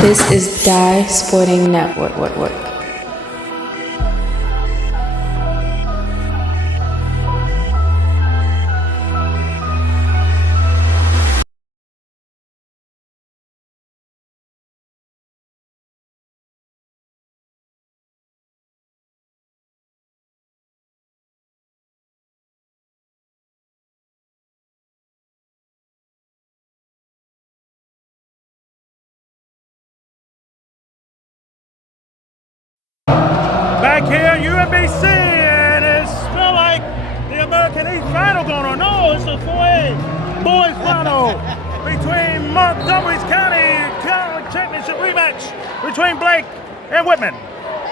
This is Die Sporting Network. Back here, UMBC, and it's feel like the American East final going on. No, it's the 4A boys final between Montgomery's County Championship rematch between Blake and Whitman.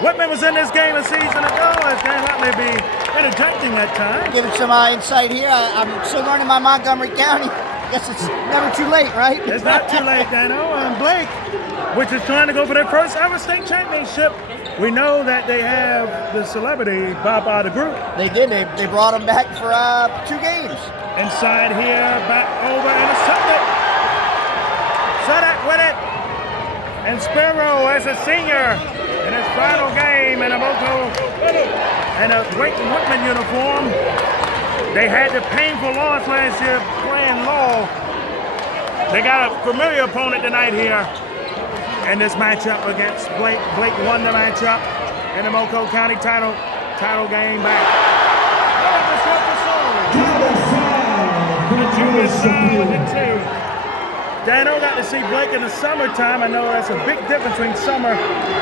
Whitman was in this game a season ago, as Dan let me be interjecting at times. Give it some insight here. I'm still learning my Montgomery County. Guess it's never too late, right? It's not too late, Dano. And Blake, which is trying to go for their first ever state championship. We know that they have the celebrity Baba the group. They did. They brought him back for 2 games. Inside here, back over, intercepted. Sadak with it. And Sparrow as a senior in his final game in a Moco and a Drayton Whitman uniform. They had the painful loss last year playing Law. They got a familiar opponent tonight here in this matchup against Blake. Blake won the matchup in the Moco County title game back. The junior side with the 2. Dano got to see Blake in the summertime. I know that's a big difference between summer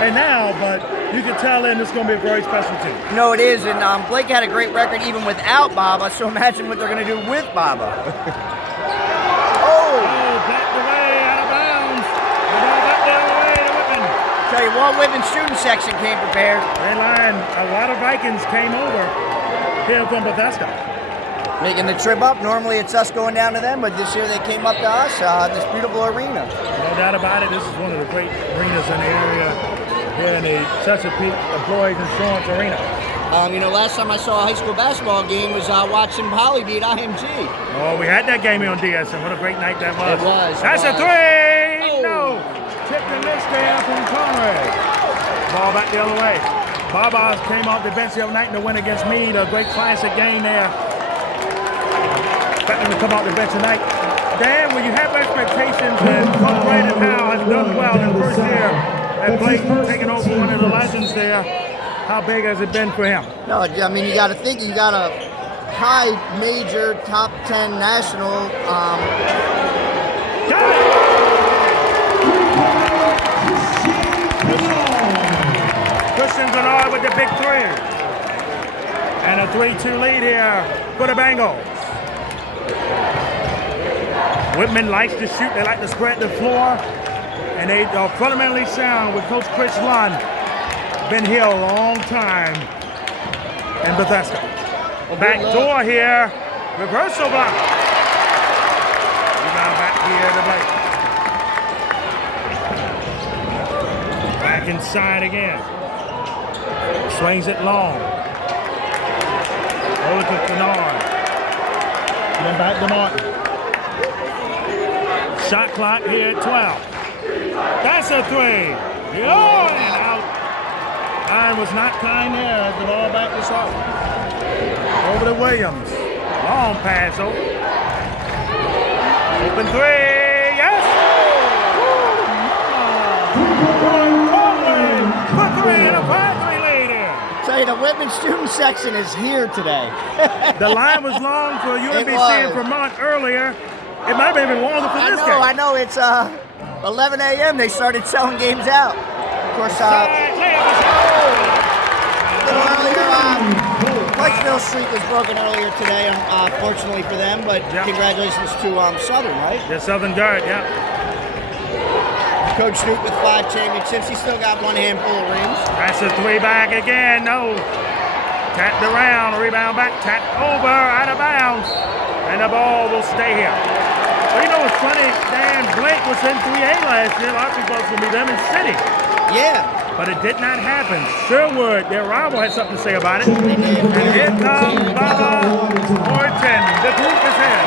and now, but you can tell in this is going to be a very special team. No, it is, and Blake had a great record even without Baba, so imagine what they're going to do with Baba. Back away, out of bounds. The ball back the other way to Whitman. Tell you, Walt Whitman student section came prepared. They line, a lot of Vikings came over here from Bethesda. Making the trip up. Normally it's us going down to them, but this year they came up to us, this beautiful arena. No doubt about it. This is one of the great arenas in the area here in the Chesapeake Employees Insurance Arena. Last time I saw a high school basketball game was watching Holly beat IMG. Oh, we had that game here on DSM. What a great night that was. It was. That's a 3! No! Tipped the list there from Conrad. Ball back the other way. Baba came off the bench the other night in the win against Meade. A great classic game there. Expecting to come off the bench tonight. Dan, when you have expectations and Coach Brandon Powell has done well in the first year and Blake taking over one of the legends there, how big has it been for him? No, I mean, you got to think, you got a high major top 10 national. Christian Bernard with the big 3. And a 3-2 lead here for the Bengals. Whitman likes to shoot. They like to spread the floor. And they are fundamentally sound with Coach Chris Lund. Been here a long time in Bethesda. Back door here. Reversal block. Rebound back here to Blake. Back inside again. Swings it long. Over to Bernard. Then back to Martin. Shot clock here at 12. That's a 3. Oh, and out. Iron was not kind there as the ball back was off. Over to Williams. Long pass over. Open 3. Yes! For 3 and a 5-3 lead here. Tell you, the Whitman student section is here today. The line was long for UMBC and Vermont earlier. It might have been longer for this game. I know. It's 11 a.m. They started selling games out. Of course, Clarksville Street was broken earlier today, fortunately for them, but congratulations to Southern, right? Yeah, Southern Guard, yeah. Coach Snoop with 5 championships. He's still got one handful of rings. That's a 3 back again. No. Tapped around, rebound back, tapped over, out of bounds. And the ball will stay here. Well, you know what's funny, Dan? Blake was in 3A last year. A lot of people thought it was going to be them in City. Yeah. But it did not happen. Sherwood, their rival, had something to say about it. And here comes Baba Orton. The group is here.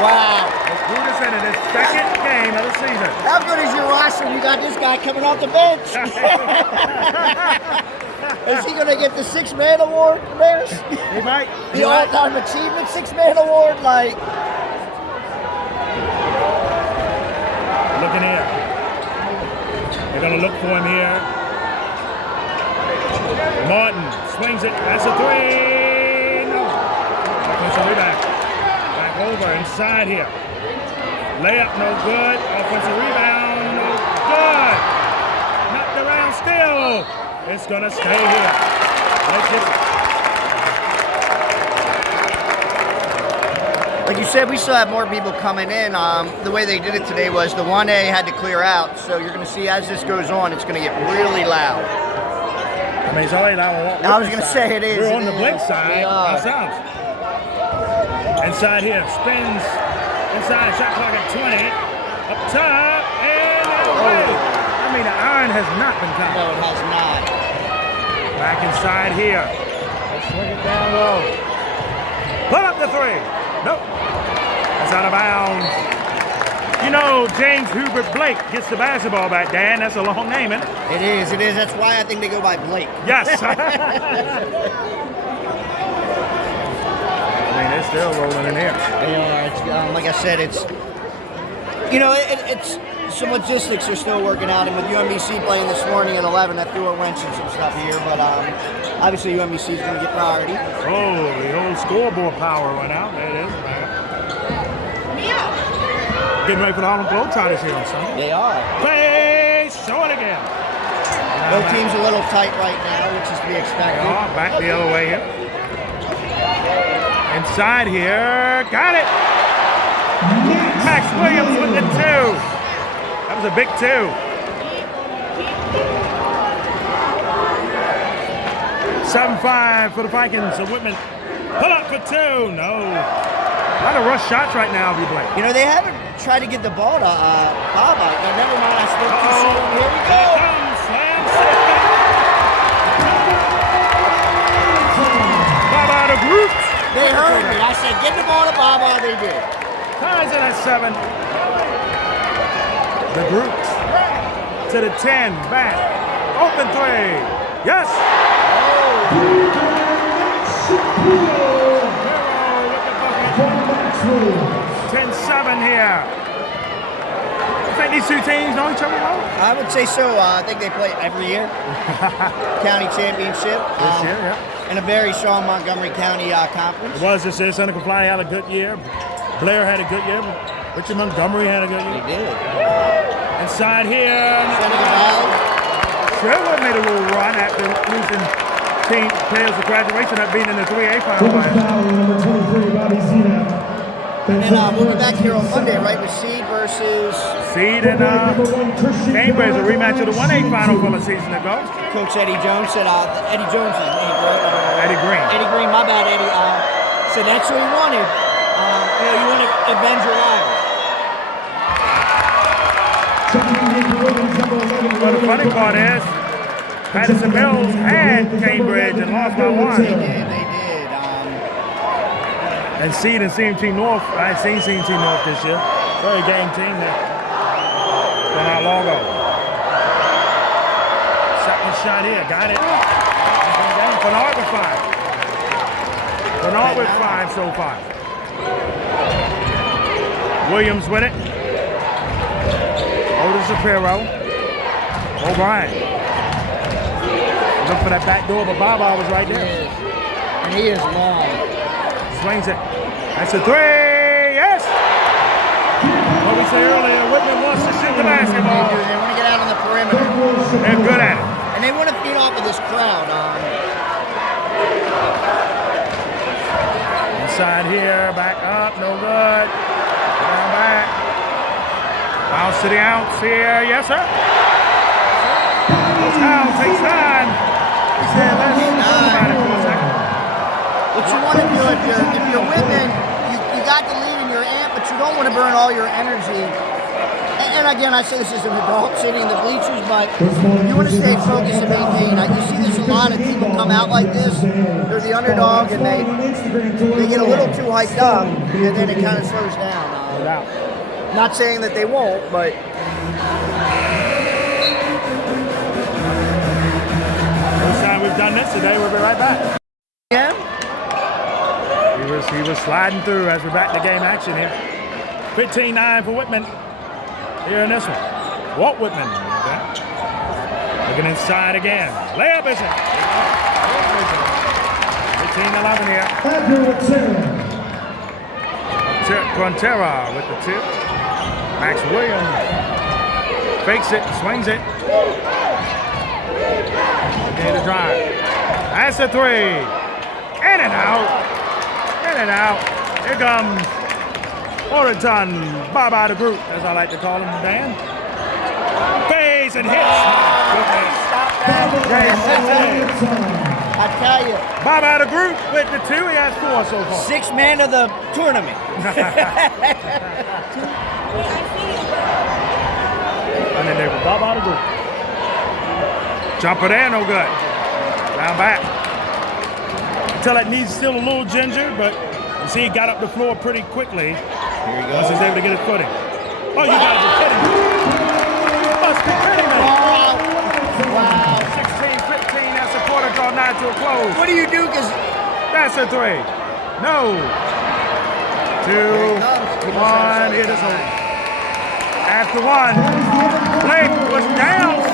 Wow. Let's do this in his second game of the season. How good is your roster? You got this guy coming off the bench. Is he going to get the 6-man award, Bears? He might. The all-time achievement 6-man award, like. Looking here. They're going to look for him here. Martin swings it. That's a 3. No. Offensive rebound. Back over inside here. Layup no good. Offensive rebound no good. Knocked around still. It's going to stay here. Like you said, we still have more people coming in. The way they did it today was the 1A had to clear out. So you're going to see as this goes on, it's going to get really loud. I mean, it's already loud. I was going to say it is. We're on the blink side ourselves. Inside here, spins. Inside, shot clock at 20. Up top, and away. I mean, the iron has not been coming. No, it has not. Back inside here. Let's swing it down low. Pull up the 3. Nope. That's out of bounds. You know, James Hubert Blake gets the basketball back, Dan. That's a long name, isn't it? It is. It is. That's why I think they go by Blake. Yes. I mean, they're still rolling in here. They are. It's, like I said, it's, you know, it's some logistics are still working out. And with UMBC playing this morning at 11, I threw a wrench in some stuff here. But obviously UMBC is going to get priority. Oh, the old scoreboard power went out. There it is. Getting ready for the Harlem Globetrotters here on Sunday. They are. Play, show it again. Both teams a little tight right now, which is to be expected. Back the other way here. Inside here, got it. Max Williams with the 2. That was a big 2. (7-5) for the Vikings. So Whitman, pull up for 2. No. A lot of rush shots right now, if you play. You know, they haven't tried to get the ball to Bob. No, never mind. I spoke too soon. Here we go. Here comes slam system. Baba the Brutes. They heard me. I said, get the ball to Baba. They did. Ties it at 7. The Brutes to the 10. Back. Open 3. Yes. Oh. 10-7 here. You think these two teams know each other well? I would say so. I think they play every year. County championship. This year, yeah. And a very strong Montgomery County conference. It was this year. Seneca Fly had a good year. Blair had a good year. Richard Montgomery had a good year. They did. Inside here. Seneca Valley. Sherwood made a little run after losing team players of graduation at being in the 3A final. And then we'll be back here on Monday, right, with Seed versus... Seed and Cambridge, a rematch of the 1A final from a season ago. Coach Eddie Jones said, Eddie Jones' name, right? Eddie Green. Eddie Green, my bad, Eddie. Said that's what he wanted. You want to avenge your rival. Well, the funny part is, Patterson Mills had Cambridge and lost by 1. They did. And Seed and CMT North, I ain't seen CMT North this year. Very game team there. From not long ago. Second shot here, got it. Bernard with 5. Bernard with 5 so far. Williams with it. Otis Shapiro. O'Brien. Look for that back door, but Baba was right there. And he is long. Swings it. That's a 3. Yes! What we said earlier, Whitman wants to shoot the basketball. They want to get out on the perimeter. They're good at it. And they want to feed off of this crowd. Inside here, back up, no good. Down back. Bounce to the ounce here. Yes, sir. Town takes time. He said, let's talk about it for a second. What you want to do if you're Whitman, you got the lead and you're amped, but you don't want to burn all your energy. And again, I say this is an adult sitting in the bleachers, but you want to stay focused and maintain. You see this a lot of people come out like this. They're the underdog, and they get a little too hyped up, and then it kind of slows down. doubt. Not saying that they won't, but First time we've done this today, we'll be right back. yeah. He was sliding through as we're back to game action here. 15-9 for Whitman here in this one. Walt Whitman. Okay. Looking inside again. Layup is it. 15-11 here. Quintera with the tip. Max Williams fakes it, swings it. Okay, the drive. That's a three. In and out. In and out. Here comes Orton. Bye-bye the group, as I like to call him, Dan. Fades and hits. Stop that. I tell you. Bye-bye the group with the two. He has 4 so far. 6th man of the tournament. And then they were bye-bye the group. Jumper there, no good. Down back. Until that knee's still a little ginger, but you see he got up the floor pretty quickly. Here he Once goes. he's able to get his footing. Oh, you guys are kidding me. You must be kidding me. Wow. 16-15, that's a quarter draw, 9 to a close. What do you do? Because That's a 3. No. 2, 1, it is over. After 1, Blake was down 6,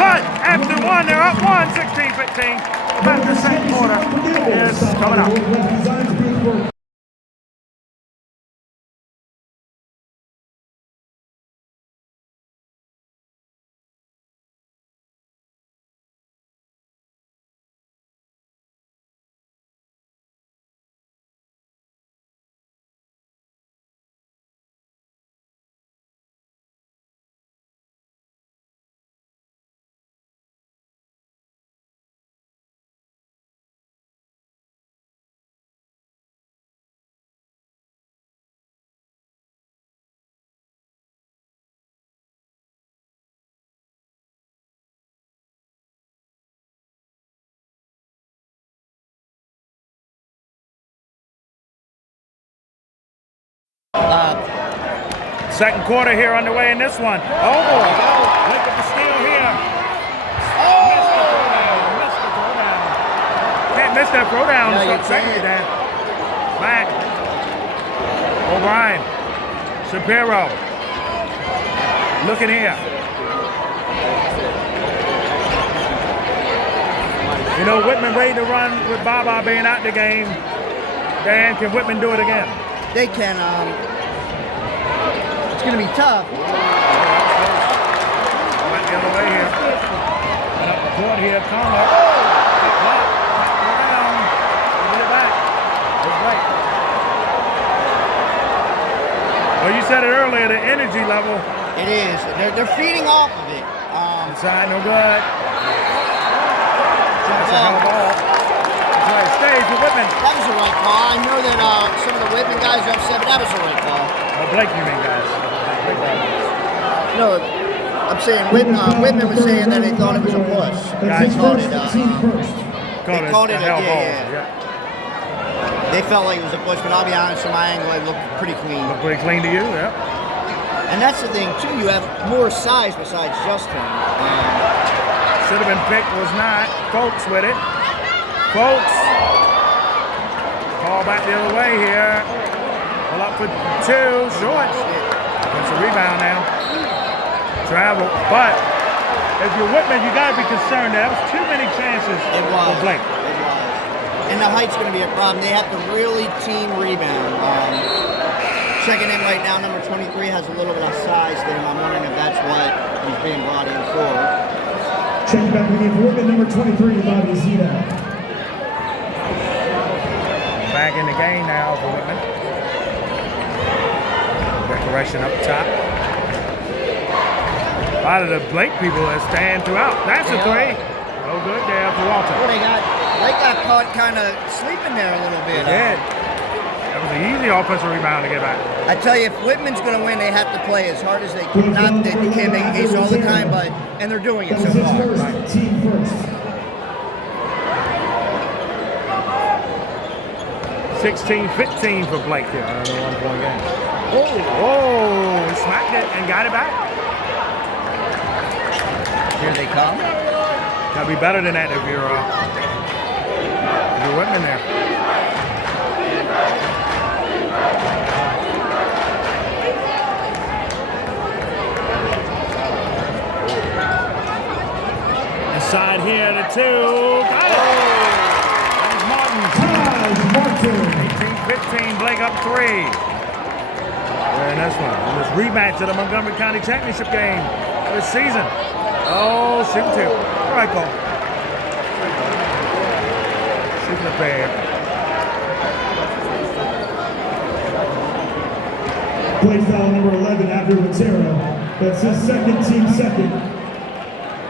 but after 1, they're up 1, 16-15. About the second quarter is coming up. Second quarter here underway in this one. Oh boy. Look at the steal here. Missed the throwdown. Can't miss that throwdown. No, you Second can't. down. Back. O'Brien. Shapiro. Looking here. You know, Whitman ready to run with Baba being out the game. Dan, can Whitman do it again? they can, it's going to be tough. Went the other way here. And up the court here, Conner. Block. Around. Give it back. It's right. Well, you said it earlier, the energy level. It is. They're feeding off of it. Inside, no good. That's a hell of a ball. That's right. Stays with Whitman. That was the right call. I know that some of the Whitman guys are upset, but that was the right call. Oh, Blake, you mean, guys. No, I'm saying Whitman was saying that they thought it was a push. They called it. They called it a hell ball. yeah. They felt like it was a push, but I'll be honest, from my angle, it looked pretty clean. Looked pretty clean to you, yeah. And that's the thing too. You have more size besides just him. Should have been picked, was not. Folks with it. Folks. Ball back the other way here. Pull up for 2. Short. It's a rebound now. Travel. But if you're Whitman, you got to be concerned. That was too many chances for Blake. It was. And the height's going to be a problem. They have to really team rebound. Checking in right now, number 23 has a little bit of size to him. I'm wondering if that's what he's being brought in for. Check back again for Whitman, number 23, Bobby Zita. Back in the game now for Whitman. Decoration up top. A lot of the Blake people that stand throughout. That's a 3. No good there for Walter. Well, they got caught kind of sleeping there a little bit. They did. That was an easy offensive rebound to get back. I tell you, if Whitman's going to win, they have to play as hard as they can. Not that you can't make a case all the time, and they're doing it so far. First, team first. 16-15 for Blake here on a 1-point game. Oh, he smacked it and got it back. Here they come. Gotta be better than that if you're Whitman there. Inside here, the two. Got it. That was Martin. 18-15, Blake up 3. And this one, this rematch of the Montgomery County Championship game this season. Oh, shoot two. All right, go. Shooting the pair. Plays foul number 11, Abner Matera. That's his second, team second.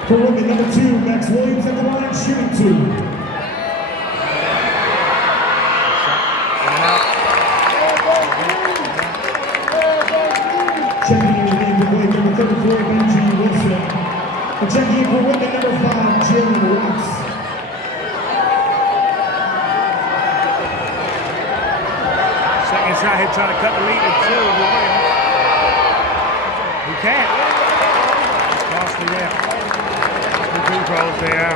For women, number 2, Max Williams at the line, shooting 2. Checking in the game for Blake, number 34, Benji Wilson. And checking in for women, number 5, Jalen Ross. Second shot here trying to cut the lead to 2. He can't. It's costly there. The two pros there.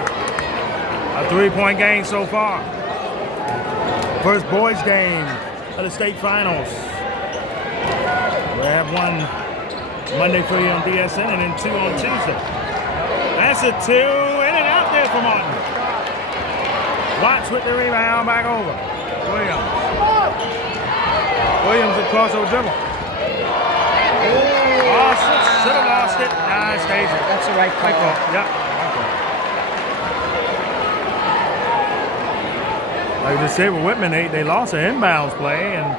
A 3-point game so far. First boys game of the state finals. We have one Monday for you on DSN and then 2 on Tuesday. That's a 2 in and out there for Martin. Watts with the rebound back over. Williams across over dribble. Oh, should have lost it. Nah, it stays it. That's the right call. Yep. Like you just said with Whitman, they lost an inbounds play, and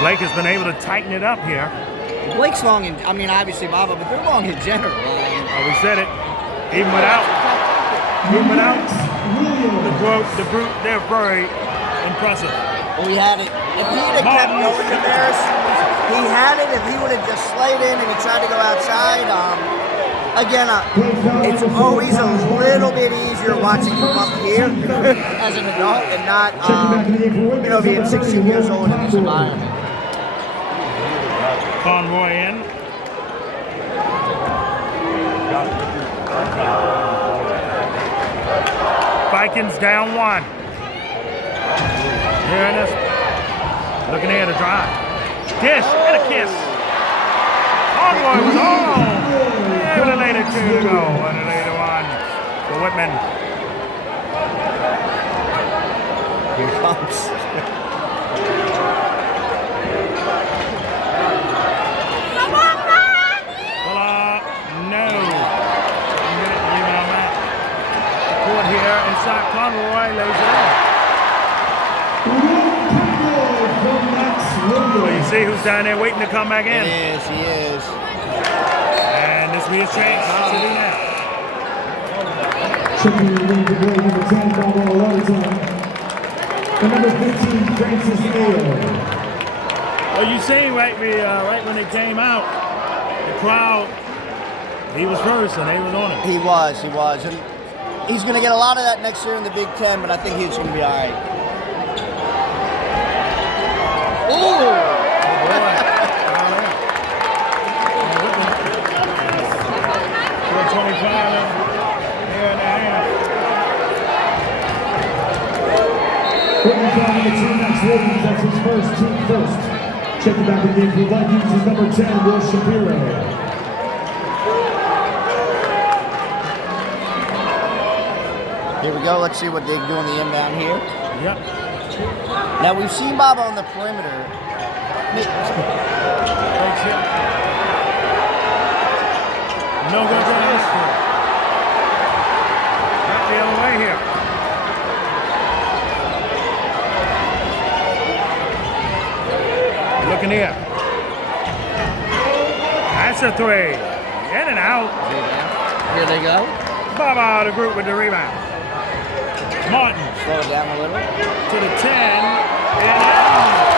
Blake has been able to tighten it up here. Blake's long, I mean, obviously Baba, but they're long in general. Oh, we said it. Even without the brute, they're very impressive. Well, he had it. If he had kept going to Maris, he had it. If he would have just slayed in and he tried to go outside, again, it's always a little bit easier watching him up here as an adult and not, being 16 years old in this environment. Conroy in. Vikings down 1. Here it is. Looking ahead to drive. Dish and a kiss. Conroy was on. And a later 2 to go. And a later 1 for Whitman. Here comes. Here inside Conroy lays it on. Well, you see who's down there waiting to come back in. He is. And this will be his chance to do that. Checking in the game for Blake, number 10, Bobo Loveton. And number 15, Francis Ayo. Well, you see right when they came out, the crowd, he was first and they was on him. He was. And he's going to get a lot of that next year in the Big Ten, but I think he's going to be all right. Ooh! That's his first, team first. Checking back the game for the Vikings is number 10, Will Shapiro. Here we go. Let's see what they do on the inbound here. Yep. Now we've seen Bob on the perimeter. No good to this one. Not the other way here. Looking here. That's a 3. In and out. Here they go. Baba the group with the rebound. Martin. Slow it down a little. To the 10. And out.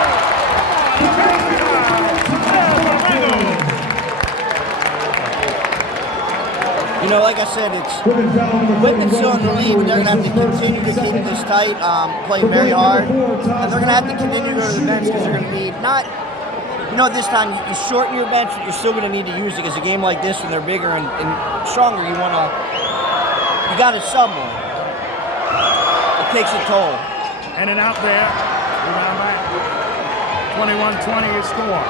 You know, like I said, it's Whitman's still in the lead, but they're going to have to continue to keep this tight, play very hard. And they're going to have to continue to go to the bench because they're going to need not You know, this time you shorten your bench, but you're still going to need to use it because a game like this, when they're bigger and stronger, you got to sub more. It takes a toll. In and out there. Rebound back. 21-20 is score.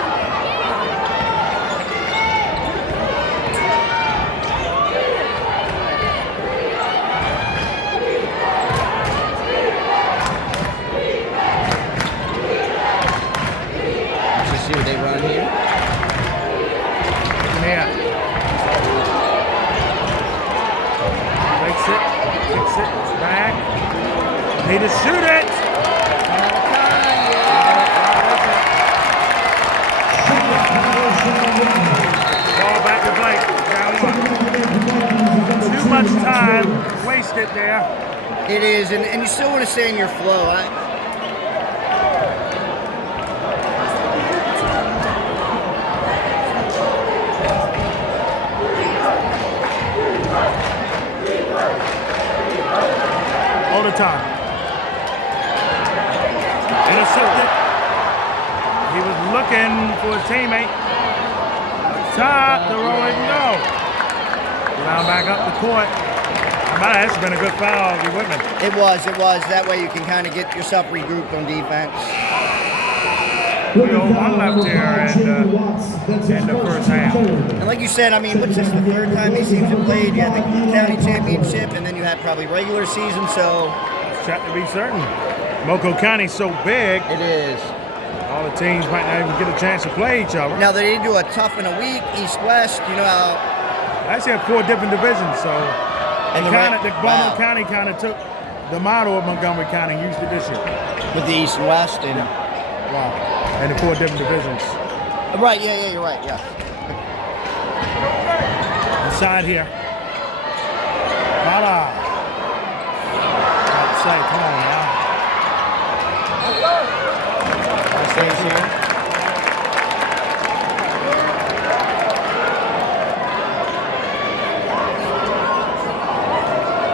Let's see what they run here. Yeah. Takes it. Kicks it. Back. Need to shoot it. Ball back to Blake. Down 1. Too much time wasted there. It is, and you still want to stay in your flow. Overtime. Intercepted. He was looking for his teammate. Top, the rolling no. Down back up the court. That's been a good foul, Whitman. It was. That way you can kind of get yourself regrouped on defense. We got one left here in the first half. And like you said, I mean, what's this, the third time these teams have played? You had the county championship, and then you had probably regular season, so... Check to be certain. Moco County's so big. It is. All the teams might not even get a chance to play each other. Now, they do a tough in a week, East-West, you know how... I actually have 4 different divisions, so... And Baltimore County kind of took the model of Montgomery County and used it this year. With the East and West, and... Wow. And the 4 different divisions. Right, yeah, you're right, yeah. Inside here. Voila. Say, come on now. Stays here.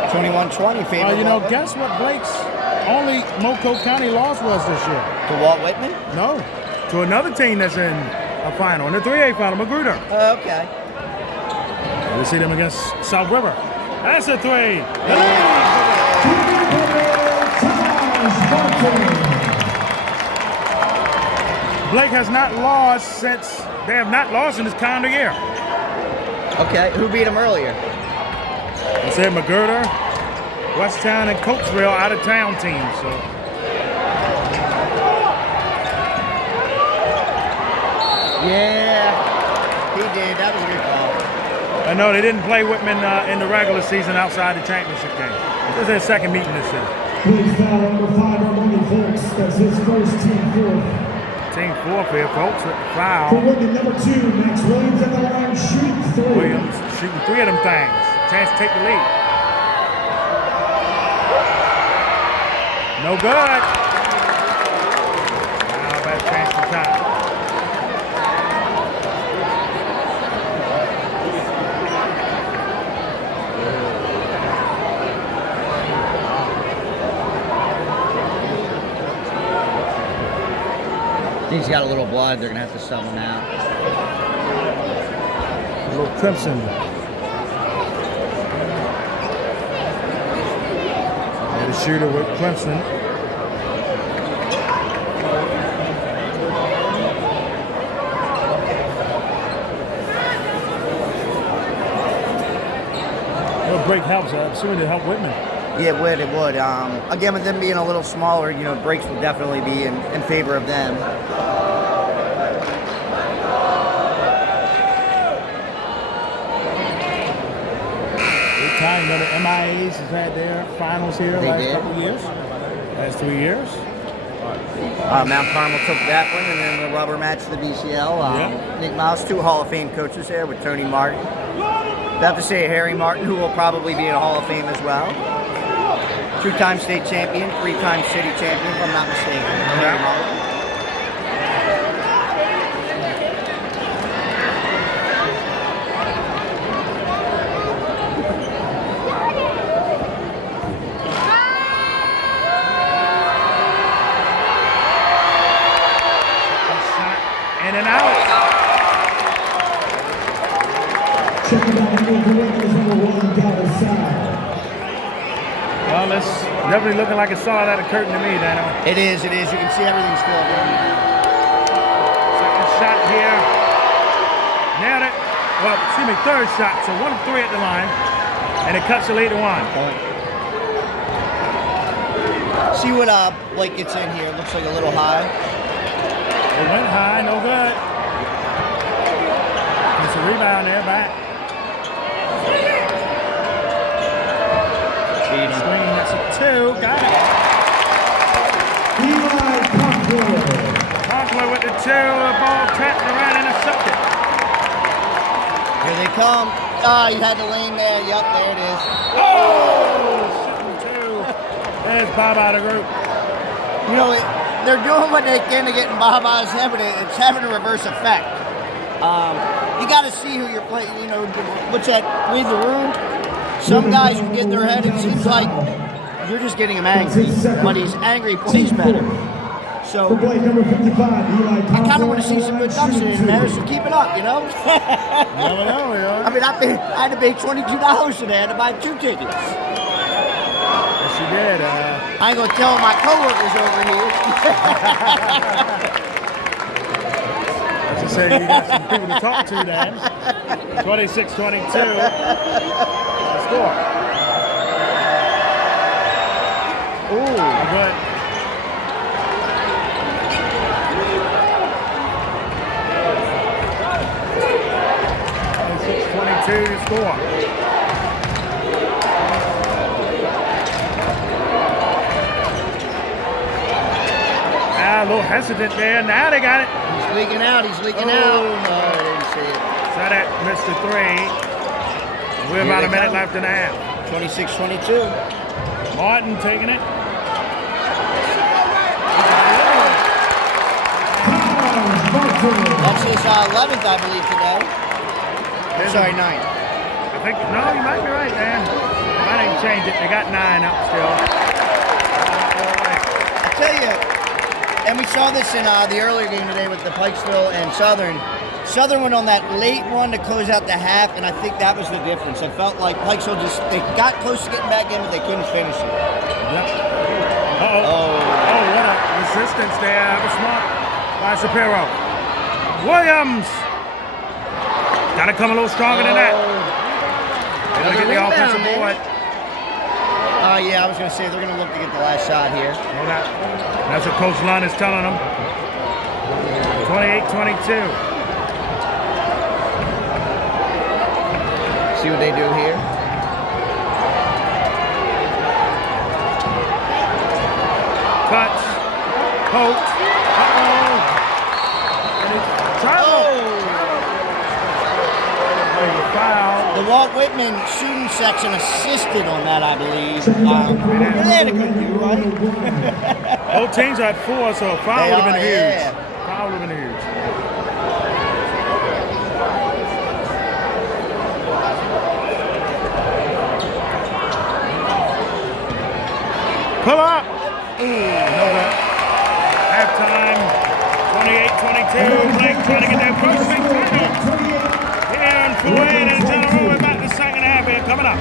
21-20 favorite. Well, you know, guess what Blake's only Moco County loss was this year? To Walt Whitman? No. To another team that's in a final, in the 3A final, Magruder. Okay. We see them against South River. That's a 3. Blake has not lost since they have not lost in this calendar year. Okay, who beat him earlier? I said Magruder, Westtown, and Coatesville out of town teams. So. Yeah, he did. That was a good call. I know they didn't play Whitman in the regular season outside the championship game. This is their second meeting this season. Please foul number 5, Armani Folks. That's his first team fourth. Team fourth here, folks. Foul. For Whitman, number 2, Max Williams at the line, shooting 3. Williams shooting 3 of them things. Chance to take the lead. No good. Now bad chance to tie. He's got a little blood. They're going to have to sub him out. A little crimson. And the shooter with Clemson. Little break helps. I'm assuming to help Whitman. Yeah, it would. It would. Again, with them being a little smaller, you know, breaks will definitely be in favor of them. Big time. You know, the MIAs has had their finals here They last did. couple of years. Last 3 years. Mount Carmel took that one, and then the rubber match for the BCL. Yeah. Nick Miles, 2 Hall of Fame coaches there with Tony Martin. About to say Harry Martin, who will probably be in a Hall of Fame as well. 2-time state champion, 3-time city champion, if I'm not mistaken. Harry Martin. In and out. Checking out the move for Wales number 1 down the side. Well, it's definitely looking like a solid out of curtain to me, Dano. It is. You can see everything's filled in. Second shot here. Nailed it. Well, excuse me, third shot. So 1 of 3 at the line. And it cuts the lead to 1. See what Blake gets in here. Looks like a little high. It went high, no good. It's a rebound there, back. Screen, that's a 2. Got it. Eli Conklin. Conklin with the 2. The ball tapped around and intercepted. Here they come. Ah, you had the lane there. Yup, there it is. Oh! Shooting 2. There's Bob out of group. You know, they're doing what they can to get in Bob out of his head, but it's having a reverse effect. You got to see who you're playing. You know, what's that? Read the room. Some guys will get in their head. It seems like you're just getting him angry. When he's angry, he plays better. So For Blake number 55, Eli Conklin. I kind of want to see some good dunks in there, so keep it up, you know? Never know, yeah. I mean, I had to pay $22 today. I had to buy 2 tickets. Yes, you did. I ain't going to tell my coworkers over here. As I said, you got some people to talk to, Dan. 26-22. The score. Ooh, good. To score. A little hesitant there. Now they got it. He's leaking out. He's leaking out. Oh, I didn't see it. So that missed the 3. We're about a minute left and a half. 26-22. Martin taking it. That's his 11th, I believe, today. Sorry, 9th. I think, no, you might be right, man. Might even change it. They got 9 up still. I tell you, and we saw this in the earlier game today with the Pikesville and Southern. Southern went on that late one to close out the half, and I think that was the difference. I felt like Pikesville they got close to getting back in, but they couldn't finish it. Yep. Oh, what a resistance there. That was smart by Shapiro. Williams. Got to come a little stronger than that. They got to get the offensive board. Yeah, I was going to say they're going to look to get the last shot here. No doubt. That's what Coach Lund is telling them. 28-22. See what they do here. Cuts. Poked. And it's travel. The Walt Whitman shooting section assisted on that, I believe. They had a good view, right? Both teams are at 4, so a foul would have been huge. Yeah. Foul would have been huge. Pull up. No good. Halftime. 28-22. Blake trying to get that first victory. Here in Fluid and General. We're back to the second half here coming up.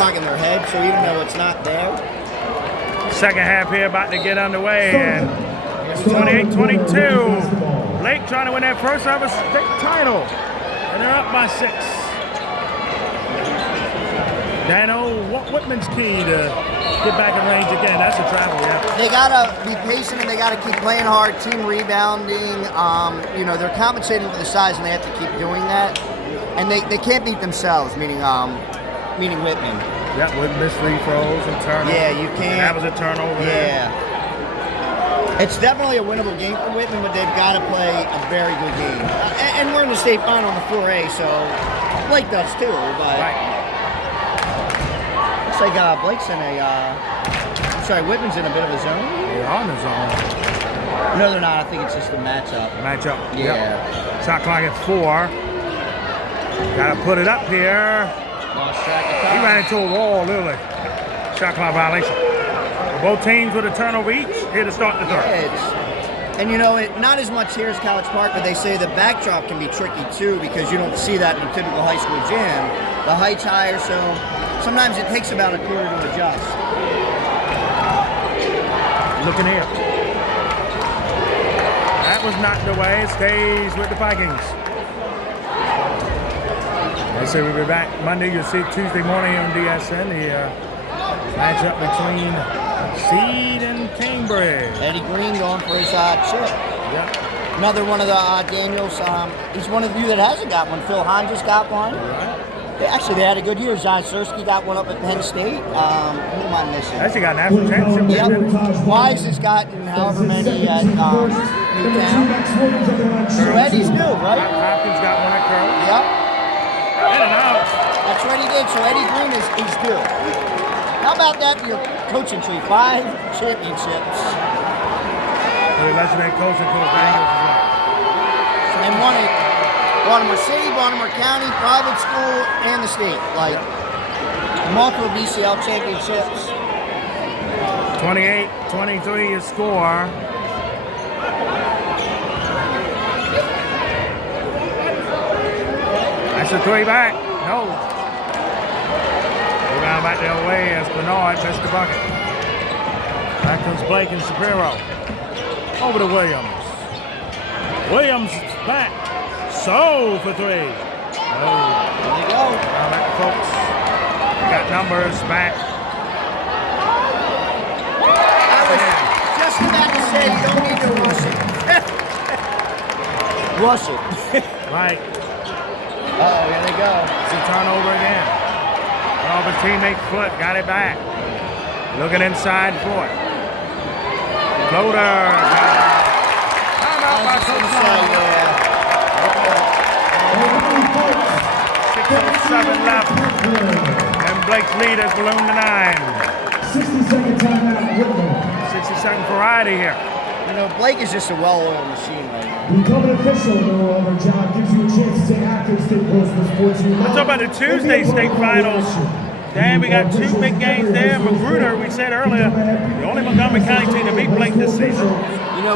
clock in their head, so even though it's not there. Second half here about to get underway, and it's 28-22. Blake trying to win that first ever state title, and they're up by 6. Dano, Walt Whitman's key to get back in range again. That's a travel, yeah. They gotta be patient and they gotta keep playing hard. Team rebounding. You know, they're compensating for the size, and they have to keep doing that. And they can't beat themselves, meaning Whitman. Yeah, with missed free throws and turnovers. Yeah, you can't. And that was a turnover. Yeah. It's definitely a winnable game for Whitman, but they've got to play a very good game. And we're in the state final in the 4A, so Blake does too. But looks like Blake's in a. I'm sorry, Whitman's in a bit of a zone. They're on the zone. No, they're not. I think it's just a matchup. Matchup. Yeah. Yep. Shot clock at 4. Got to put it up here. Lost track of time. He ran into a wall, literally. Shot clock violation. Both teams with a turnover each, here to start the third. Yeah, and you know, not as much here as College Park, but they say the backdrop can be tricky too, because you don't see that in a typical high school gym. The height's higher, so sometimes it takes about a quarter to adjust. Looking here. That was knocked away. It stays with the Vikings. They say we'll be back Monday. You'll see Tuesday morning on DSN. The matchup between Seed and Cambridge. Eddie Green going for his chip. Yep. Another one of the Daniels. He's one of you that hasn't got one. Phil Hahn just got one. Right. They had a good year. John Sersky got one up at Penn State. Who am I missing? Actually got national championship. Yep. Wise has gotten however many at Newtown. So Eddie's new, right? Hopkins got one at Curl. Yep. In and out. That's what he did. So Eddie Green he's due. How about that for your coaching tree? 5 championships. So the legendary coach and Coach Daniels as well. And won it. Baltimore City, Baltimore County, private school, and the state. Like multiple BCL championships. 28-23 is score. That's a 3 back. No. Rebound back the other way as Bernard missed the bucket. Back comes Blake and Shapiro. Over to Williams. Williams back. So for 3. Oh. There you go. Now back to folks. Got numbers back. I was just about to say you don't need to rush it. Rush it. Right. Uh-oh, here they go. It's a turnover again. Oh, but teammate Foot got it back. Looking inside for it. Floater. Timeout by Coach Long. 6:07 left. And Blake's lead has ballooned to 9. 60-second timeout, Whitman. 60-second variety here. You know, Blake is just a well-oiled machine right now. Becoming official, though, of our job gives you a chance to stay active, stay close to the sports you love. Let's talk about the Tuesday state finals. Dan, we got 2 big games there. Magruder, we said earlier, the only Montgomery County team to beat Blake this season. You know,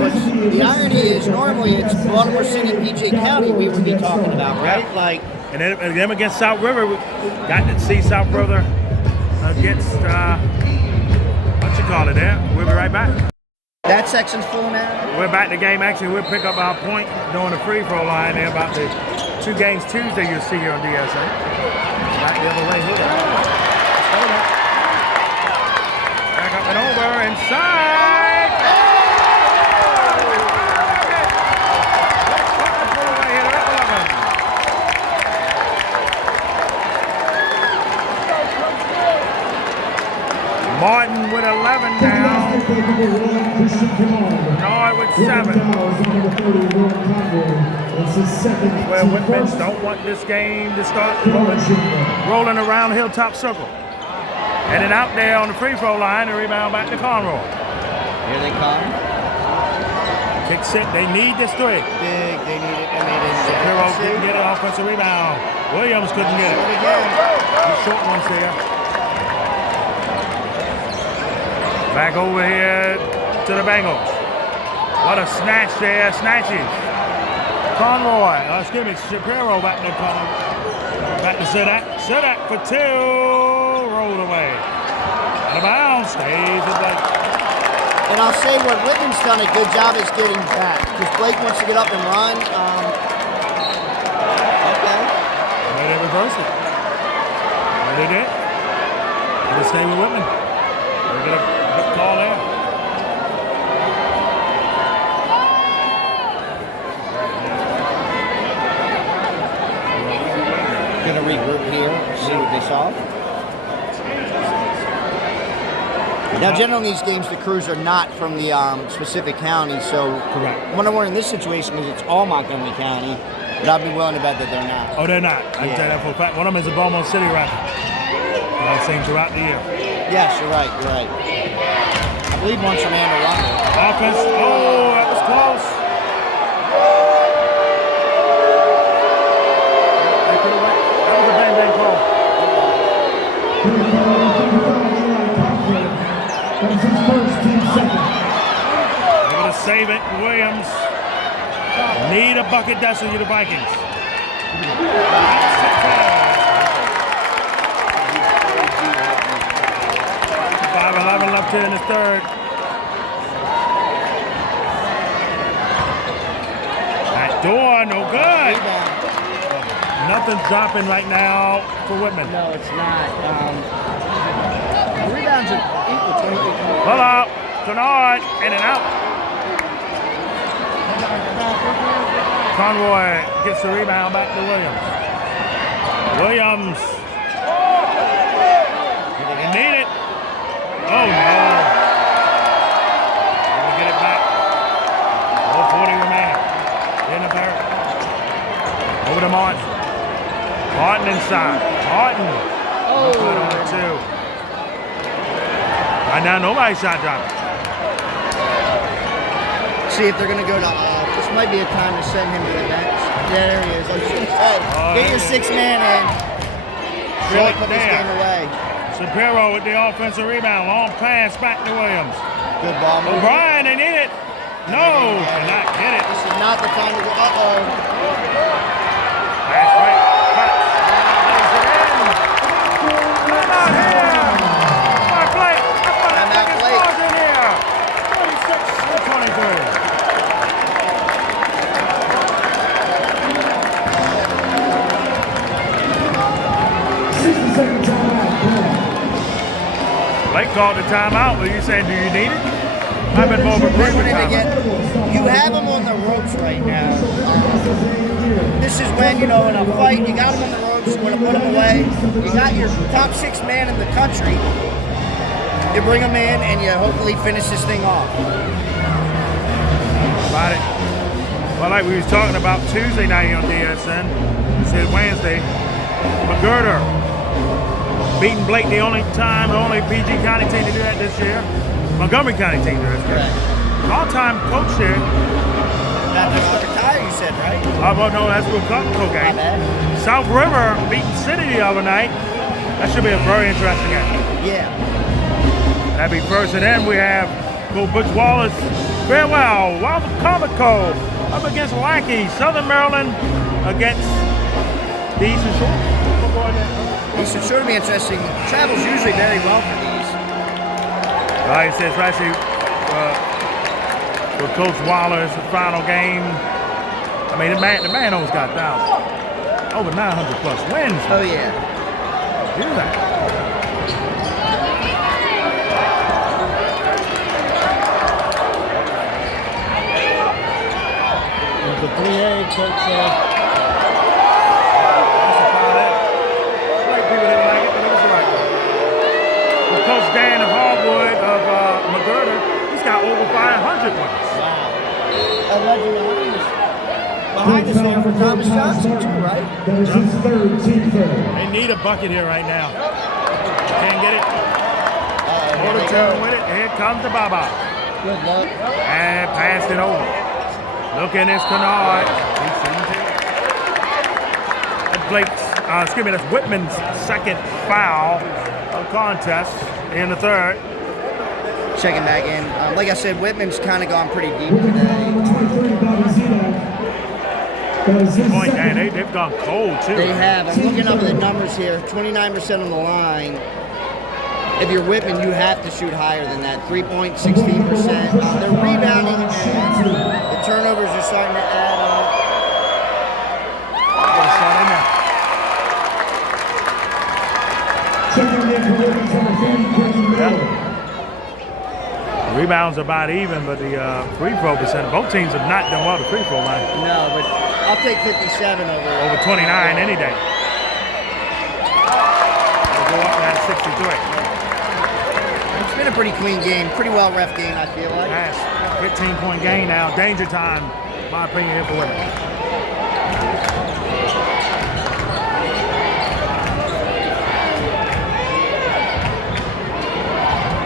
the irony is normally it's Baltimore City and PJ County we would be talking about, right? Like, and then them against South River, we got to see South River against, what you call it there. We'll be right back. that section's full now. We're back to game action. We'll pick up our point during the free throw line there about the 2 games Tuesday you'll see here on DSA. Back the other way here. Back up and over inside. Martin with 11 now. Nard with 7. Where Whitman don't want this game to start rolling around Hilltop Circle. Heading out there on the free throw line and rebound back to Conroy. Here they come. Kick set, they need this 3. Big, they need it, and they didn't get Shapiro it. didn't get an offensive rebound. Williams couldn't get it. Again. The short ones there. Back over here to the Bengals. What a snatch there, snatches. Conroy, excuse me, Shapiro back to Conroy. Back to Sidak. Sidak for 2. rolled away. Out of bounds, stays with Blake. And I'll say what Whitman's done a good job is getting back. Because Blake wants to get up and run. Okay. They didn't reverse it. But they did. They stay with Whitman. They get a good call there. Gonna regroup here, see what they saw. Now, generally in these games, the crews are not from the specific county, so Correct. what I'm wondering in this situation is it's all Montgomery County, but I'd be willing to bet that they're not. Oh, they're not. I can tell you that for a fact. One of them is a Baltimore City ref. I've seen throughout the year. Yes, you're right, you're right. I believe one's from Anne Arundel. Offense. Oh, that was close. That was a bang-bang call. That's his first team second. Able to save it. Williams. Need a bucket dust with the Vikings. 5:11 left here in the third. That door, no good. Nothing's dropping right now for Whitman. No, it's not. The rebounds are equal, 28. Pull out. Kennard, in and out. Conroy gets the rebound back to Williams. Williams. They need it. Oh, no. Gonna get it back. 4:40 remaining. In the third. Over to Martin. Martin inside. Martin. Oh. Good on the two. Right now, nobody's shot dropping. See if they're going to go to, this might be a time to send him to the bench. Yeah, there he is. I was going to say, get your six man in. Really put this game away. Shapiro with the offensive rebound. Long pass back to Williams. Good ball move. O'Brien, they need it. No, cannot get it. This is not the time to go. Uh-oh. Pass right. Come out here. Come on, Blake. I'm out late. In here. 26-23. Blake called the timeout, but you saying, do you need it? I've been more of a quick timeout. You have them on the ropes right now. This is when, in a fight, you got them on the ropes, you want to put them away. You got your top six man in the country. You bring them in, and you hopefully finish this thing off. About it. Well, like we was talking about Tuesday night on DSN, we said Wednesday, McGirder beating Blake the only PG County team to do that this year. Montgomery County team to do this year. All-time coach there. That's going to retire, you said, right? Oh, no, that's a good game. South River beating City the other night. That should be a very interesting game. Yeah. That'd be first, and then we have Butch Wallace. Farewell, Walter Comico up against Lackey. Southern Maryland against the Eastern Shore. Eastern Shore to be interesting. Travels usually very well for these. Like I said, especially for Coach Waller's final game. I mean, the man almost got over 900 plus wins. Oh yeah. Do that. The 3A coach. Coach Dan Hardwood of McGirder, he's got over 500 ones. Wow. Behind the scene for Thomas Johnson too, right? That is his third team third. They need a bucket here right now. Can't get it. Here they go. With it. Here comes the Baba. Good luck. And passed it over. Look at this Kennard. That's Whitman's second foul of contest in the third. Checking back in. Like I said, Whitman's kind of gone pretty deep today. Point, man, they've gone cold too. They have. I'm looking up at the numbers here. 29% on the line. if you're Whitman, you have to shoot higher than that. 3-point, 16%. They're rebounding, and the turnovers are starting to add up. Rebounds are about even, but the free throw percent, both teams have not done well at the free throw line. No, but I'll take 57 over 29 any day. We'll go up to 63. It's been a pretty clean game, pretty well ref game, I feel like. Nice. 15-point gain now. Danger time, my opinion, here for women.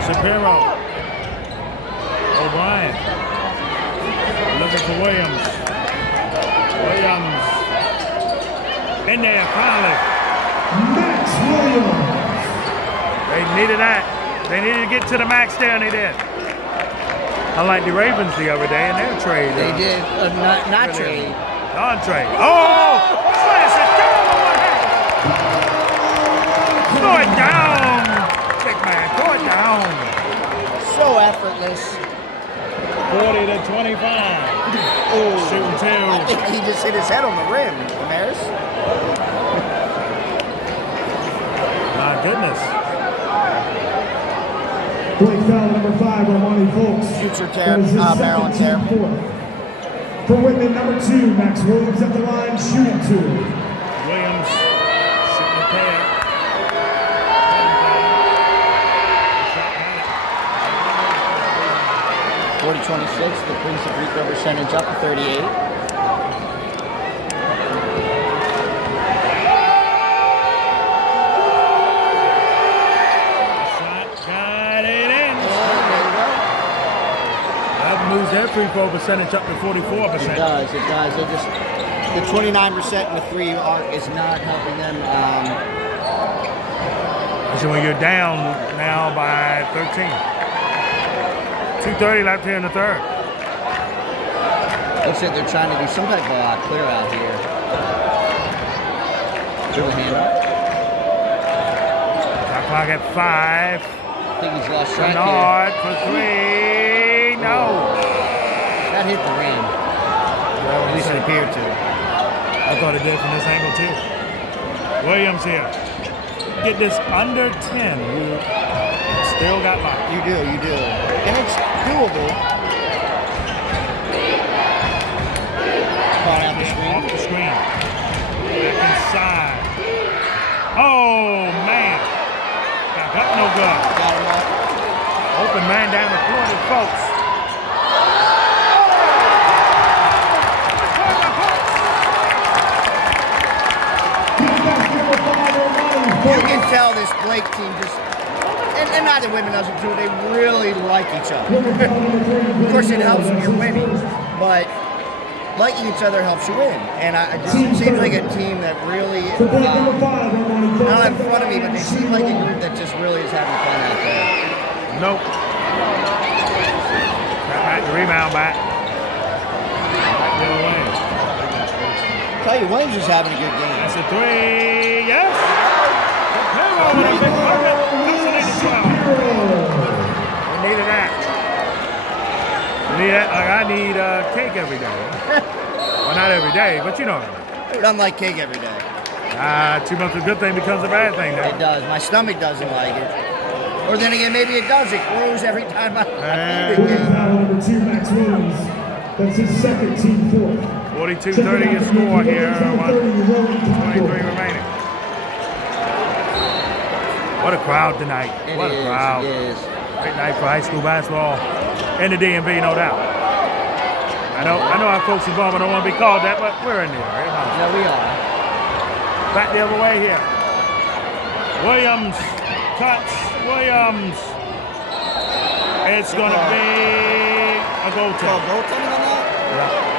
Shapiro. O'Brien. Looking for Williams. Williams. In there, finally. Max Williams. They needed that. They needed to get to the max there, and they did. Unlike the Ravens the other day in their trade. They did. Not trade. Non-trade. Oh! Slash it down on one hand. Throw it down. Big man, throw it down. So effortless. 40 to 25. Oh, shooting two. I think he just hit his head on the rim, Maris. My goodness. Blake foul number 5, Armani Folks. Future Maryland tear. For Whitman, number 2, Max Williams at the line, shooting 2. Williams shooting a pair. 40-26, that brings the free throw percentage up to 38. Moves their free throw percentage up to 44%. It does. They just, the 29% in the 3 arc is not helping them. So when you're down now by 13. 2:30 left here in the third. Looks like they're trying to do some type of clear out here. Dribble hand up. Clock at 5. I think he's lost track Bernard here. for 3. No. That hit the rim. Well, at least it appeared to. I thought it did from this angle too. Williams here. Get this under 10. You still got life. You do. And it's doable. Caught out the screen. Off the screen. Back inside. Oh, man. Back up, no good. Got him off. Open man down the court, folks. You can tell this Blake team just, and neither women does it too, they really like each other. Of course it helps when you're winning, but liking each other helps you win. And it seems like a team that really, I don't have it in front of me, but they seem like a group that just really is having fun out there. Nope. Got back the rebound back. Back the other way. Tell you, Williams is having a good game. That's a 3. Yes. We needed that. I need cake every day. Well, not every day, but you know. Dude, I'm like cake every day. Too much of a good thing becomes a bad thing. It does. My stomach doesn't like it. Or then again, maybe it does. It grows every time I eat it. Number 2, Max Williams. That's his second, team 4th. 42-30 your score here. 23 remaining. What a crowd tonight. What a crowd. It is. Great night for high school basketball in the DMV, no doubt. I know our folks in Baltimore don't want to be called that, but we're in there. Yeah, we are. Back the other way here. Williams cuts. Williams. It's going to be a goaltender. Goaltending on that? Yeah.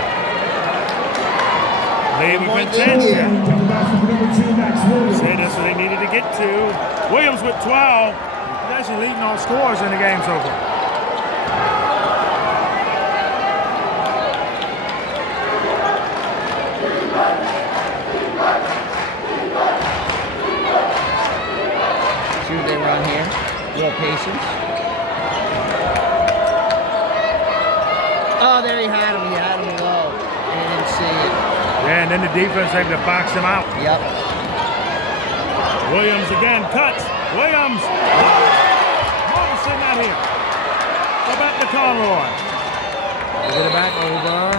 Lead within 10. Say that's what they needed to get to. Williams with 12. He's actually leading all scores in the game so far. See what they run here? little patience. Oh, there he had him. He had him low. And he didn't see it. Yeah, and then the defense able to box him out. Yep. Williams again, cuts. Williams. Morrison out here. Go back to Conroy. We'll get it back over.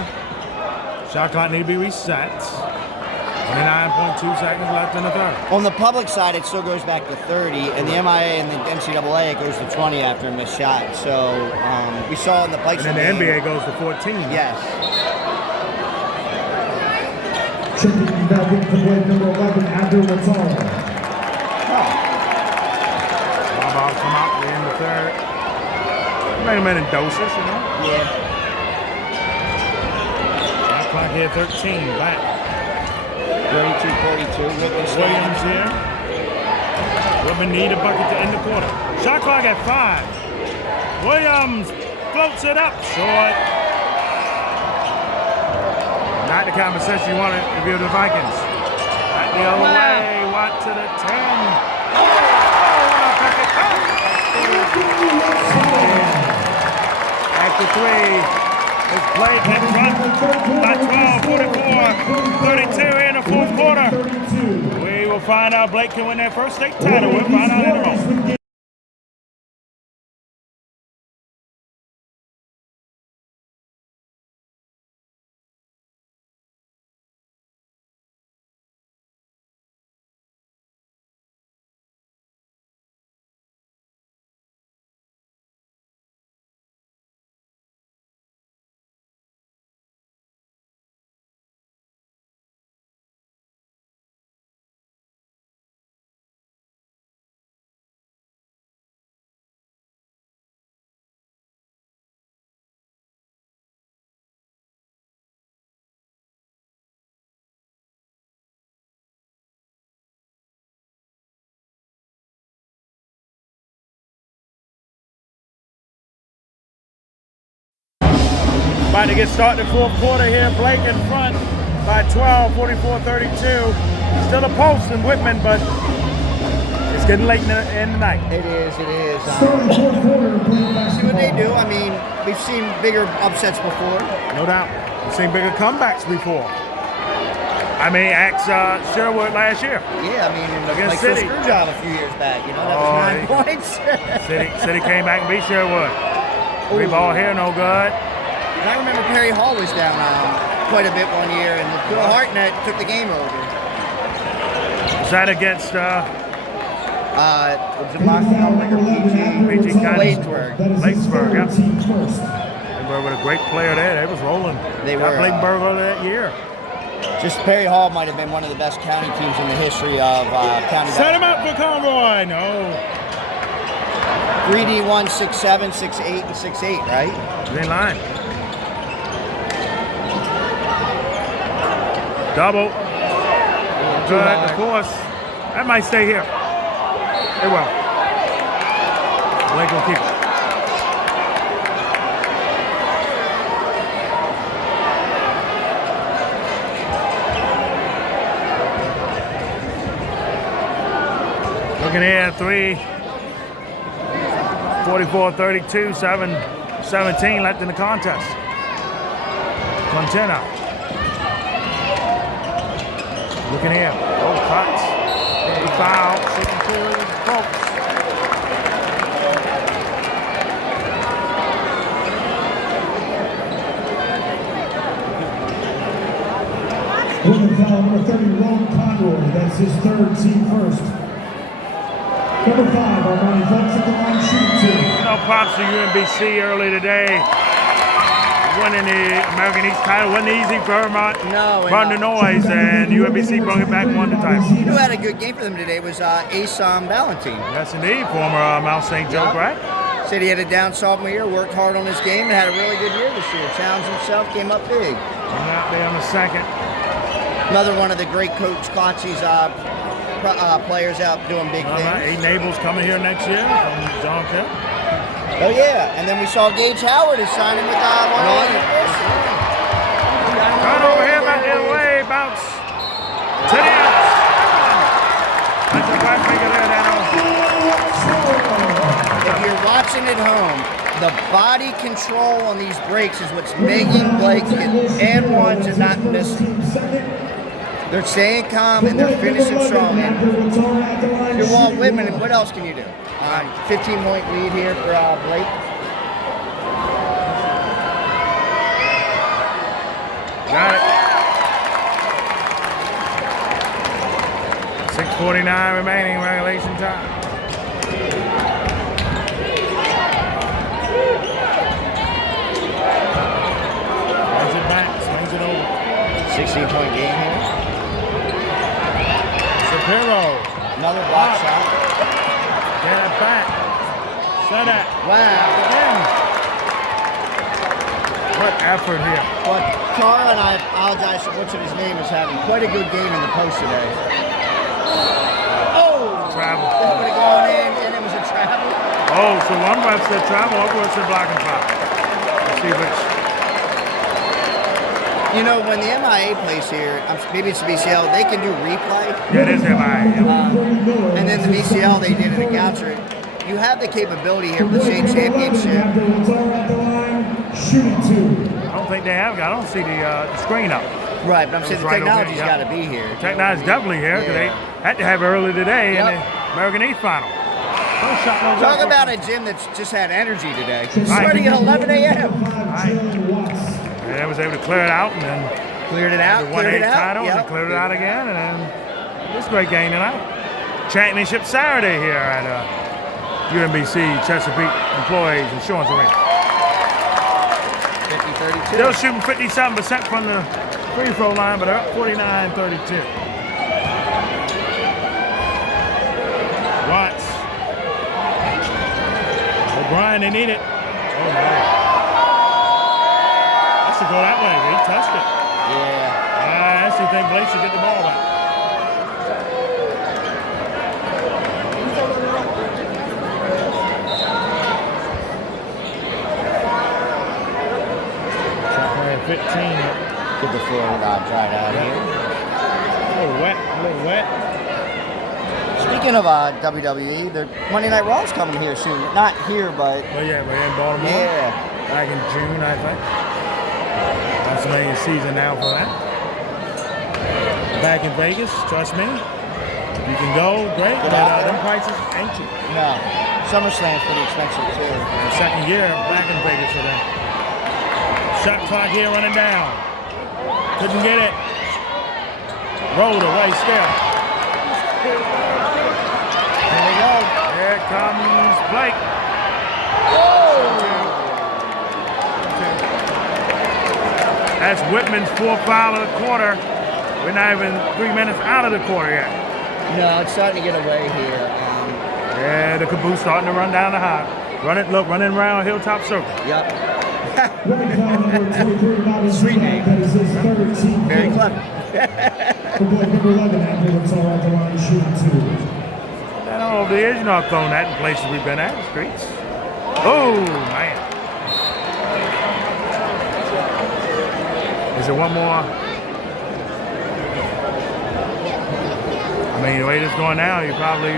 Shot clock need to be reset. 29.2 seconds left in the third. On the public side, it still goes back to 30, and the MIA and the NCAA, it goes to 20 after a missed shot. So we saw in the Pikes and then the NBA goes to 14. Yes. Checking back into play number 11, Andrew Matara. Ball come out in the third. Make them in doses, you know? Yeah. Shot clock here, 13, back. 32-42. Williams here. Whitman need a bucket to end the quarter. Shot clock at 5. Williams floats it up short. Not the kind of success you want if you're the Vikings. Back the other way. Watt to the 10. After 3. It's Blake in front by 12, 44, 32 in the fourth quarter. We will find out Blake can win their first state title. We'll find out in a moment. About to get started the fourth quarter here. Blake in front by 12, 44-32. Still a post in Whitman, but it's getting late in the night. It is. See what they do. I mean, we've seen bigger upsets before. No doubt. We've seen bigger comebacks before. I mean, Sherwood last year. Yeah, I mean, against like City. Screw job a few years back. You know, that was 9 points. City came back and beat Sherwood. Three ball here, no good. And I remember Perry Hall was down quite a bit one year, and Bill Hartnett took the game over. Was that against Bladensburg, yeah. Bladensburg with a great player there. They was rolling. They were. Bladensburg over that year. Just Perry Hall might have been one of the best county teams in the history of county. Set him up for Conroy. No. 3D1, 6'7", 6'8", and 6'8", right? Green line. Double. Good. The force. That might stay here. It will. Blake will keep it. Looking here, 44-32, 7-17 left in the contest. Montana. Looking here. Oh, cuts. Big foul. 6-2, folks. Women foul number 30, Ron Conroy. That's his third, team first. Number 5, Armani Fox at the line, shooting 2. No props to UMBC early today. Winning the American East title wasn't easy for Vermont. No. Run the noise, and UMBC brought it back one time. Who had a good game for them today was Ace Valentine. Yes, indeed. Former Mount St. Joe grad. Said he had a down sophomore year, worked hard on his game, and had a really good year this year. Challenged himself, came up big. Coming out there on the second. Another one of the great Coach Klotzy's players out doing big things. Aiden Abel's coming here next year from John Kemp. Oh yeah, and then we saw Gage Howard is signing with Long University. Right over here, back the other way, bounce to the outs. That's a back figure there, Dano. watching at home, the body control on these breaks is what's making Blake get and ones and not missing. They're staying calm and they're finishing strong. If you're Walt Whitman, what else can you do? 15-point lead here for Blake. Got it. 6:49 remaining regulation time. Runs it back, swings it over. 16-point game here. Shapiro. Another block shot. Get it back. Set it. Wow. Again. What effort here. But Carl, and I apologize for butchering his name, is having quite a good game in the post today. Oh! Travel. That would have gone in, and it was a travel. Oh, so one ref said travel, other one said block and foul. Let's see which. You know, when the MIA plays here, maybe it's the BCL, they can do replay. Yeah, it is MIA. And then the BCL, they did it at Goucher. You have the capability here for the state championship. I don't think they have. I don't see the screen up. Right, but I'm saying the Right technology's over, got to be here. Technology's definitely here because they had to have it early today in the American East final. First shot, no Talk good. about a gym that's just had energy today. Starting at 11 a.m. And they was able to clear it out and then Cleared it out, won cleared it 8 out. titles and cleared it out again. And then this great game tonight. Championship Saturday here at UMBC Chesapeake Employees Insurance Arena. 50-32. Still shooting 57% from the free throw line, but they're up 49-32. Watts. O'Brien, they need it. Oh, man. That should go that way. He touched it. Yeah. I actually think Blake should get the ball back. Shot playing 15. Get the floor dried out here. A little wet, a little wet. Speaking of WWE, the Monday Night Raw's coming here soon. Not here, but But yeah, we're in Baltimore. yeah. Back in June, I think. WrestleMania season now for that. Back in Vegas, trust me. If you can go, great. But them prices ain't cheap. No. SummerSlam's pretty expensive too. The second year back in Vegas for them. Shot clock here running down. Couldn't get it. Rolled away still. Here we go. Here comes Blake. That's Whitman's fourth foul of the quarter. We're not even 3 minutes out of the quarter yet. No, it's starting to get away here. Yeah, the caboose starting to run down the high. Running around Hilltop Circle. Yep. Sweet name. Very clever. For Blake, number 11, Edwards all at the line, shooting 2. I don't know if the edge not thrown that in places we've been at, the streets. Oh, man. Is there one more? I mean, the way this is going now, you probably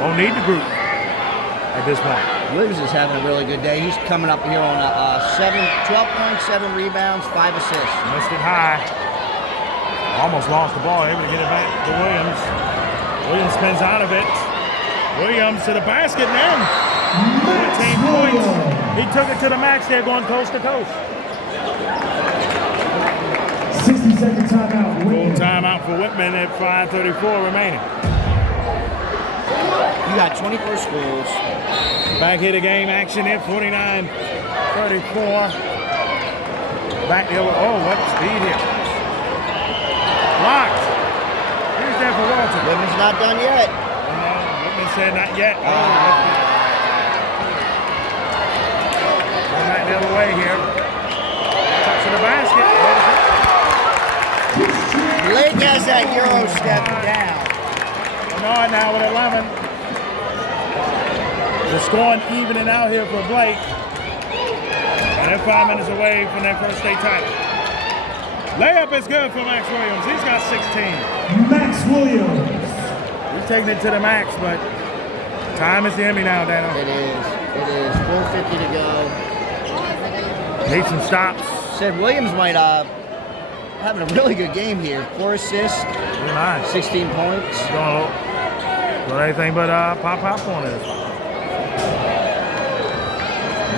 won't need the group at this point. Williams is having a really good day. He's coming up here on 12 points, 7 rebounds, 5 assists. Missed it high. Almost lost the ball, able to get it back to Williams. Williams spins out of it. Williams to the basket now. 14 points. He took it to the max there, going coast to coast. 60-second timeout. Full timeout for Whitman at 5:34 remaining. You got 24 schools. Back here to game action here, 49-34. Back the other, oh, what speed here. Blocked. Here's there for Walton. Whitman's not done yet. Whitman said not yet. Going back the other way here. Touch to the basket. Blake has that Euro step down. Bernard now with 11. The scoring evening out here for Blake. And they're 5 minutes away from their first state title. Layup is good for Max Williams. He's got 16. Max Williams. He's taking it to the max, but time is the enemy now, Dano. It is. It is 4:50 to go. Need some stops. Said Williams might having a really good game here. 4 assists, Really nice. 16 points. Don't do anything but pop on this.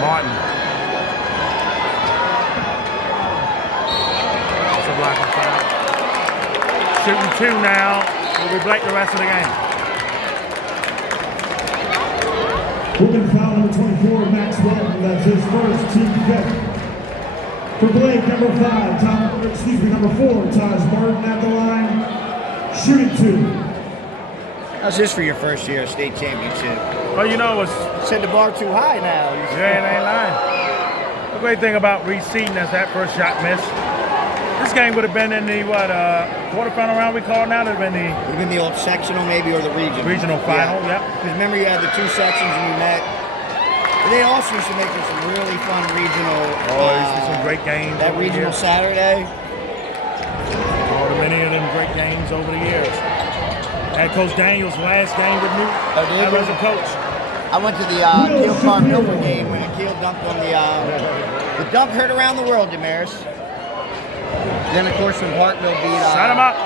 Martin. That's a block and foul. Shooting 2 now. Will be Blake the rest of the game. Women foul number 24, Max Welton. That's his first team fifth. For Blake, number 5, number 4, Taj Martin at the line, shooting 2. How's this for your first year of state championship? Well, you know, it's Set the bar too high now. yeah, it ain't lying. The great thing about reseeding is that first shot missed. This game would have been in the quarterfinal round we call now. It would have been the Would have been the old sectional maybe or the regional final. Yep. Because remember you had the 2 sections and you met. They also used to make for some really fun regional. Some great games. That over the regional years. Saturday. Many of them great games over the years. Had Coach Daniels' last game with me. Oh, did I you? was a coach. I went to the Keel Carr Milford game when Keel dunked on the dunk heard around the world, Damaris. Then of course when Hartville beat Shut him up.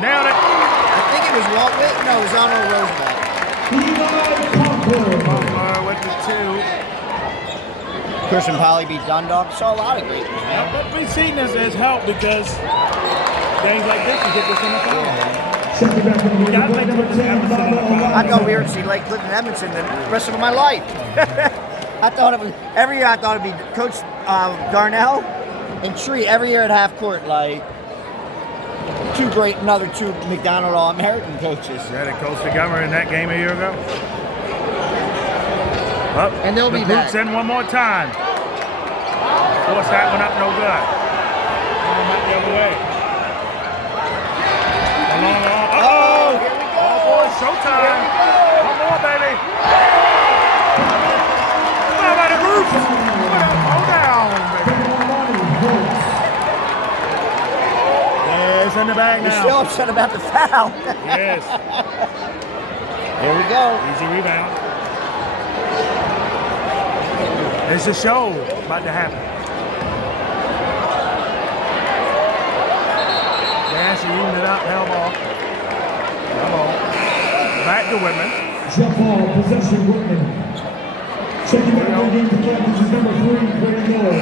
Nailed it. I think it was Walt Whitman. No, it was Honor Roosevelt. With the 2. Christian Poly beat Dundalk. Saw a lot of great ones, man. But reseeding has helped because games like this, you get this in the final. Second back from the Gotta make number 10, Bob I thought we were to see Lake Clifton Edmondson the rest of my life. I thought it was every year. I thought it'd be Coach Darnell and Tree every year at half court, like another two McDonald All-American coaches. Yeah, they coached the Governor in that game a year ago. Up. And they'll be back. In one more time. Force that one up, no good. Back the other way. Uh-oh! Here we go. Oh boy, showtime. One more, baby. How about the group? Hold down, baby. Yeah, it's in the bag You're now. still upset about the foul. Yes. Here we go. Easy rebound. It's a show about to happen. Yeah, she evened it up. Hell ball. Back to Whitman. Jump ball, possession, Whitman. Checking back on game to Vikings is number 3, Brandon Miller.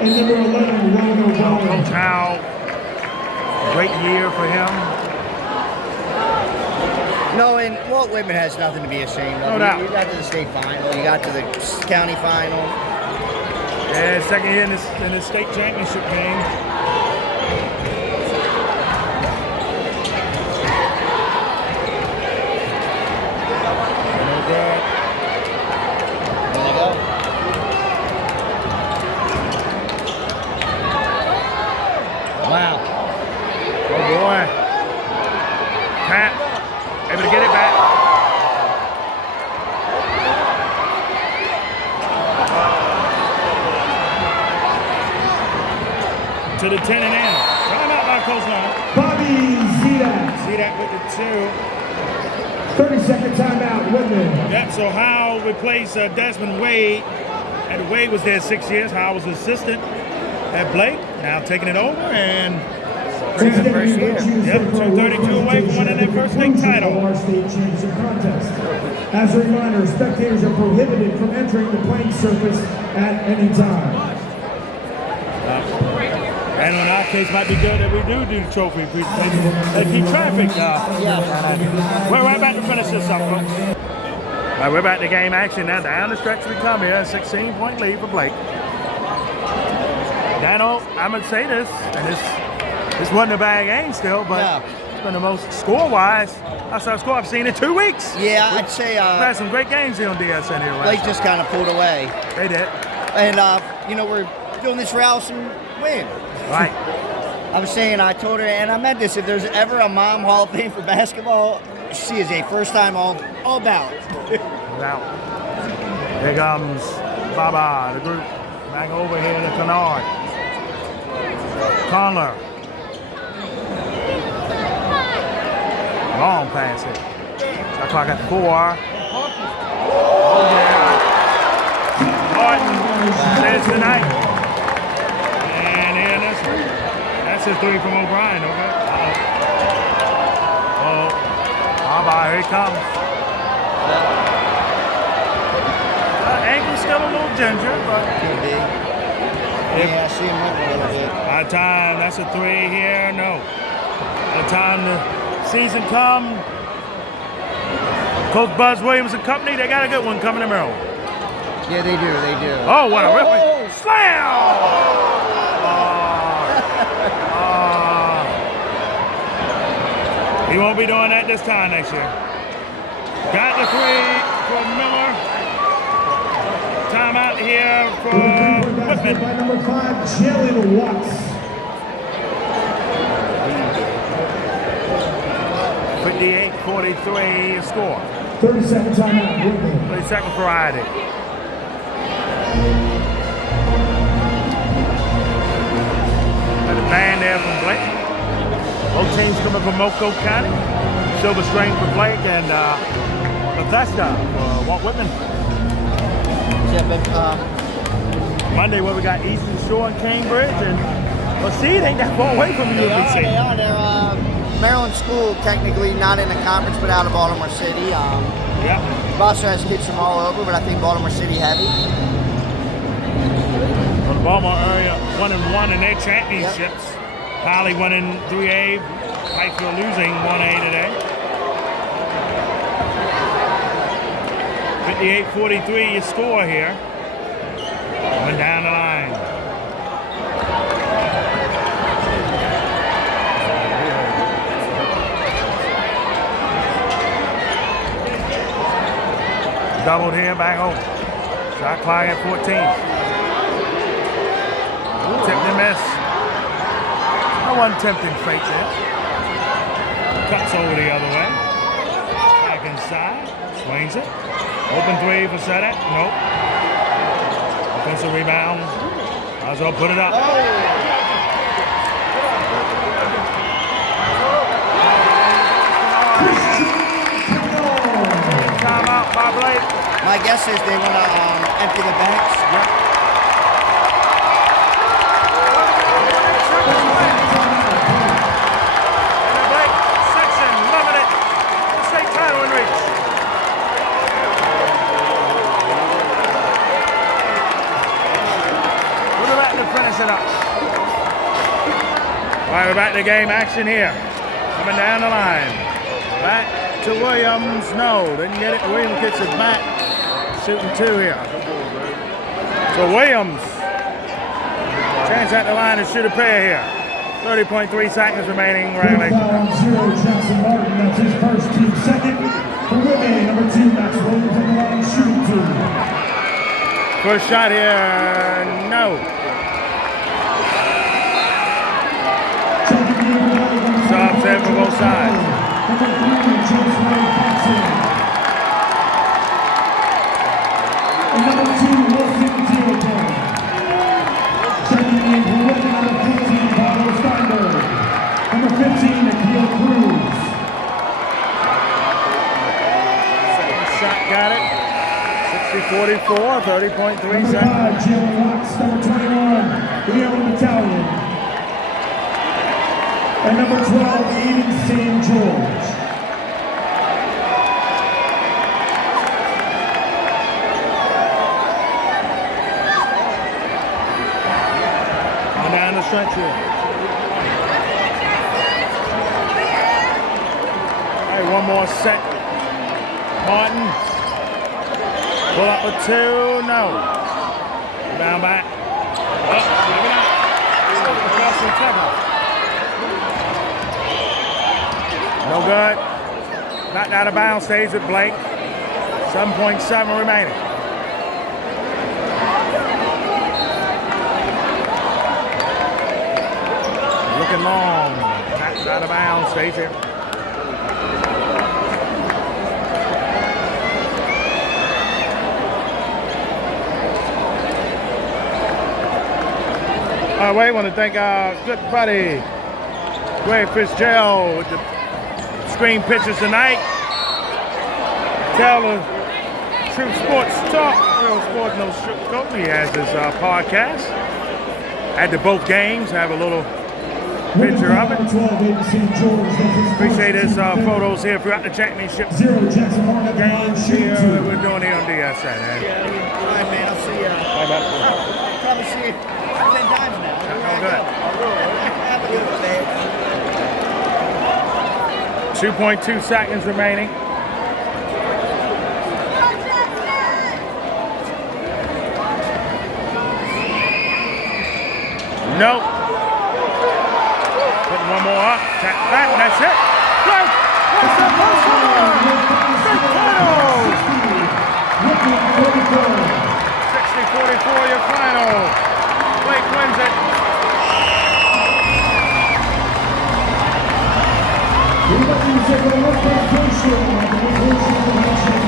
And number 11, Ronald O'Donnell. Coach Howell. Great year for him. No, and Walt Whitman has nothing to be ashamed of. No doubt. You got to the state final. You got to the county final. Yeah, second year in this state championship game. No good. There you go. Wow. Oh boy. Pat able to get it back. To the 10 and in. Timeout by Coach Long. Bobby Zidek. See that with the 30-second timeout, Whitman. 2. Yep, so Howell replaced Desmond Wade. And Wade was there 6 years. Howell was assistant at Blake. Now taking it over and First year. Yep, 232 away from winning their first state title. Our state championship contest. As a reminder, spectators are prohibited from entering the playing surface at any time. And in our case, might be good that we do the trophy presentation. They keep traffic. We're right back to finish this up, folks. All right, we're back to game action now. Down the stretch we come here. 16-point lead for Blake. Dano, I'm going to say this, and this wasn't a bad game still, but it's been the most score-wise. That's our score I've seen in 2 weeks. Yeah, I'd say We've had some great games here on DSN here. Blake just kind of pulled away. They did. And, we're doing this for Allison Wynn. Right. I was saying, I told her, and I meant this, if there's ever a mom Hall of Fame for basketball, she is a first-time all ballot. Now, here comes Baba, the group. Back over here to Kennard. Conler. Long pass here. Shot clock at 4. Oh, yeah. Martin says tonight. And here this one. That's a 3 from O'Brien, okay? Oh, how about here he comes. Ankle's still a little ginger, but Could be. Yeah, I see him moving a little bit. by the time that's a 3 here, no. By the time the season comes, Coach Buzz Williams and company, they got a good one coming to Maryland. Yeah, they do. They do. Oh, what a rip! Slam! He won't be doing that this time next year. Got the 3 for Miller. Timeout here for Whitman. By number 5, Jalen Watts. 58-43 score. 30-second timeout, Whitman. 30-second variety. Got a band there from Blake. Both teams coming from Moco County. Silver String for Blake and Bethesda for Walt Whitman. Yeah, but, Monday, where we got Eastern Shore and Cambridge, and well, see, it ain't that far away from they are. UBC. They're Maryland school, technically not in a conference, but out of Baltimore City. Yeah. Boston has kids from all over, but I think Baltimore City heavy. Well, the Baltimore area 1-1 in their championships. Holly won in 3A. Pikeville losing 1A today. 58-43 your score here. Coming down the line. Doubled here, back home. Shot clock at 14. Tipped and miss. No one tempting fake there. Cuts over the other way. Back inside. Swings it. Open 3 for Sedek. Nope. Offensive rebound. Might as well put it up. Timeout by Blake. My guess is they want to empty the bench. Yep. Blake section, loving it. State title in reach. We're back to finish it up. All right, we're back to game action here. Coming down the line. Back to Williams. No, didn't get it. Williams gets it back. Shooting 2 here. So Williams. Chance at the line to shoot a pair here. 30.3 seconds remaining. Regulation. Foul on 0, Jackson Martin. That's his first, team second. For Whitman, number 2, Max Williams on the line, shooting 2. First shot here. No. Subs in for both sides. Number 3, James Wayne Thompson. And number 2, Wilson Diego. Checking in for Whitman, number 14, Pablo Steinberg. Number 15, Akil Cruz. Second shot got it. 60-44, 30.3 Number seconds. 5, Jalen Watts. Number 21, Leon Battalion. And number 12, Eden St. George. On down the stretch here. All right, one more set. Martin. Pull up with 2. No. Down back. Up. Maybe not. Professor Tucker. No good. Knocked out of bounds. Stays with Blake. 7.7 remaining. Looking long. Knocked out of bounds. Stays here. All right, I want to thank our good buddy, Greg Fitzgerald, with the screen pictures tonight. Tell the True Sports Talk, Real Sports No Sugarcoat. He has his podcast. At the both games, have a little picture of it. Appreciate his photos here throughout the championship games here we're doing here on DSN. All right, man. I'll see you. I'll probably see you 10 times now. Oh, good. Have a good day. 2.2 seconds remaining. Nope. Putting one more up. Tap back, and that's it. Blake, that's the first one. Big final. 60-44 your final. Blake wins it.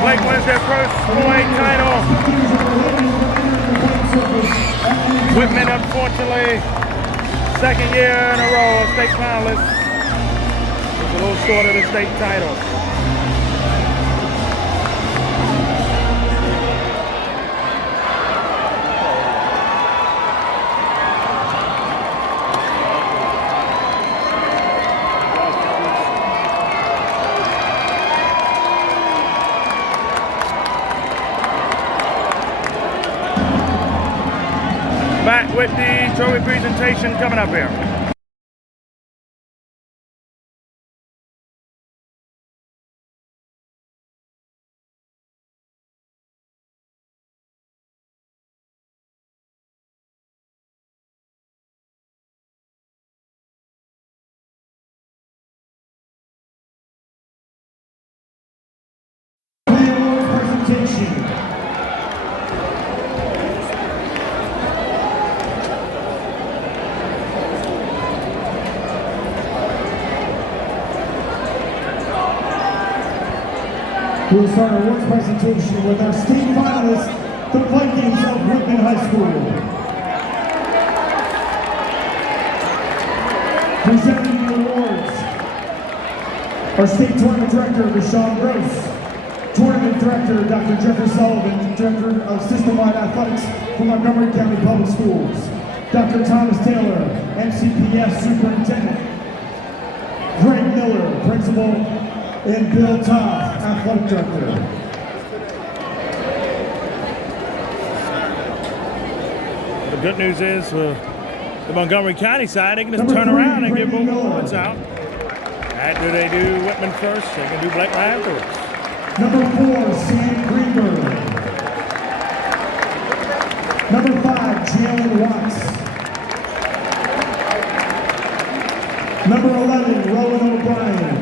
Blake wins their first 4A title. Whitman, unfortunately, second year in a row, state finalist. Was a little short of the state title. Back with the trophy presentation coming up here. We'll start our awards presentation with our state finalists, the Vikings of Whitman High School. Presenting the awards, our state tournament director, Rashawn Gross, tournament director, Dr. Jeffrey Sullivan, director of system-wide athletics for Montgomery County Public Schools, Dr. Thomas Taylor, MCPS superintendent, Greg Miller, principal, and Bill Todd, athletic director. The good news is the Montgomery County side, they can just turn around and get both awards out. After they do Whitman first, they can do Blake right afterwards. Number 4, Sam Greenberg. Number 5, Jalen Watts. Number 11, Rowan O'Brien.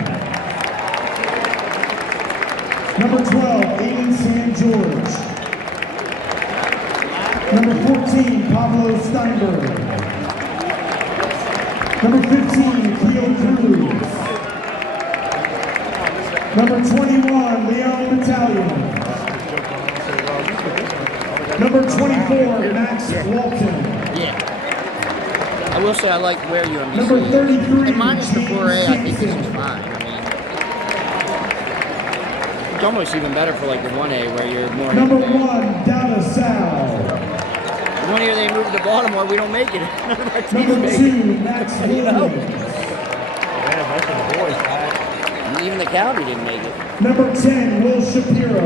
Number 12, Aiden San George. Number 14, Pablo Steinberg. Number 15, Keo Cruz. Number 21, Leon Battalion. Number 24, Max Walton. Yeah. I will say I like where you're on Number 33, and minus the 4A, I think this James is fine. It's almost even better for like the 1A where you're more. Number 1, Donna Sal. One year they moved to Baltimore, we don't make it. Number 2, Max Williams. Even the county didn't make it. Number 10, Will Shapiro.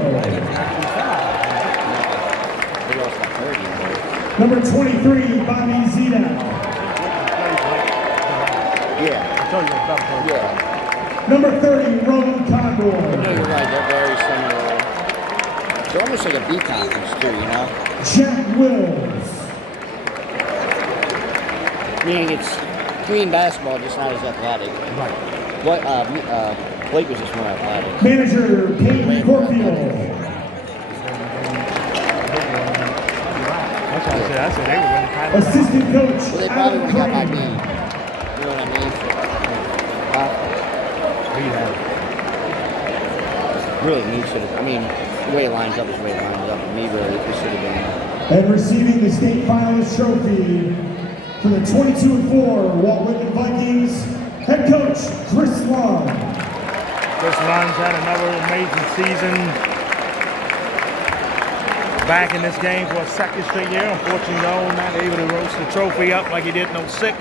They lost by 30. Number 23, Bobby Zita. Yeah. Yeah. Number 30, Roman Condor. No, you're right. They're very similar. They're almost like a B conference too, you know? Jack Wills. Meaning it's green basketball, just not as athletic. Right. What? Blake was just more athletic. Manager, Peyton Corfield. That's what I said they would win the title. Assistant coach, Well, they probably Adam would have got my Crane. game. You know what I mean? Really, me should have. I mean, the way it lines up is the way it lines up. And me, really, it should have been. And receiving the state finalist trophy for the 22-4 Walt Whitman Vikings, head coach Chris Long. Chris Lund's had another amazing season. back in this game for a second straight year. Unfortunately, no, not able to roast the trophy up like he did in 06.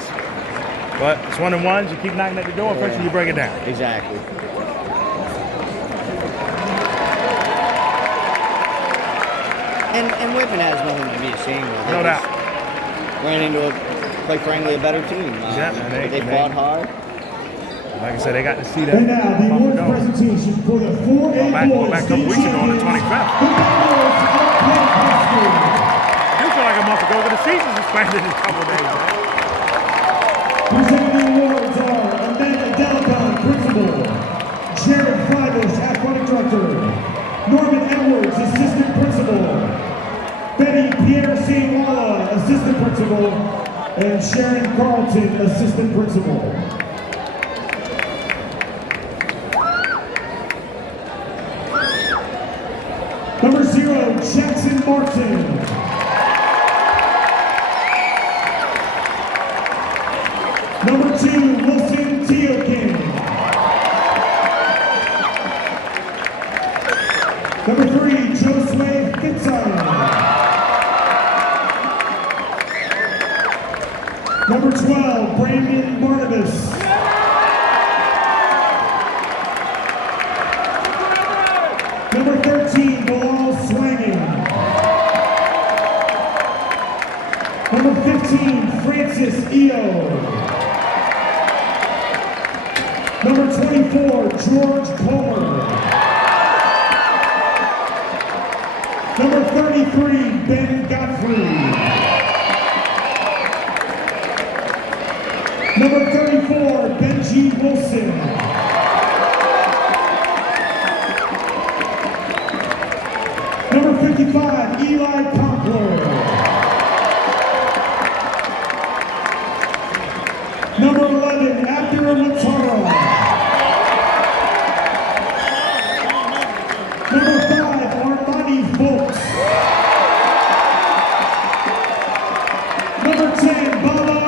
But it's 1-1s. You keep knocking at the door, eventually you break it down. Exactly. And Whitman has nothing to be ashamed of. No doubt. Ran into, quite frankly, a better team. Yeah, and they fought hard. Like I said, they got to see that. And now the award presentation for the 4A boys. Back a couple weeks ago on the 25th. You feel like a month ago, but the season suspended in a couple days. Right? Presenting the awards are Amanda Delicon, Principal, Jared Freibush, Athletic Director, Norman Edwards, Assistant Principal, Betty Pierre Saint-Walla, Assistant Principal, and Sharon Carlton, Assistant Principal. Number 0, Jackson Martin. Number 2, Wilson Teokin. Number 3, Josue Fitziron. Number 12, Brandon Barnabas. Number 13, Bilal Swangin. Number 15, Francis Eo. Number 24, George Palmer. Number 33, Ben Godfrey. Number 34, Benji Wilson. Number 55, Eli Conkler. Number 11, Abdur Matara. Number 5, Armani Folks. Number 10, Bala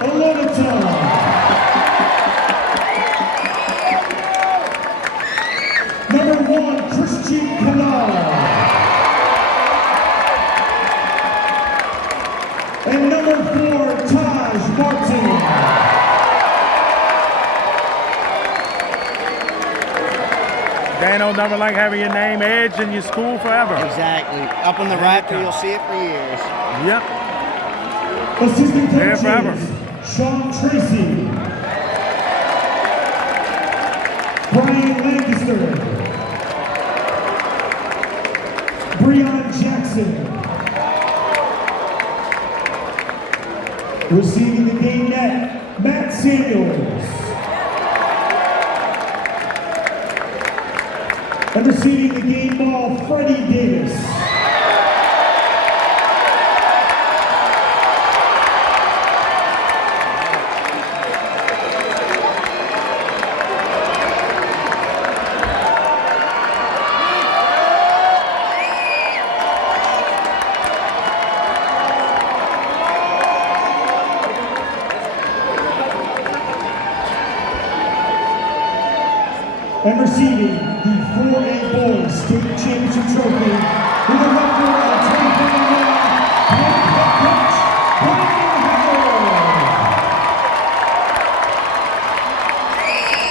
Olonata. Number 1, Christian Kanal. And number 4, Taj Martin. Dano never like having your name edged in your school forever. Exactly. Up on the Raptor, you'll see it for years. Yep. Assistant There forever. coaches, Sean Tracy. Brian Lancaster. Breon Jackson. Receiving the game net, Matt Samuels. And receiving the game ball, Freddie Davis. And receiving the 4A Boys State Championship Trophy with a record of 2021, head coach Brian Howard.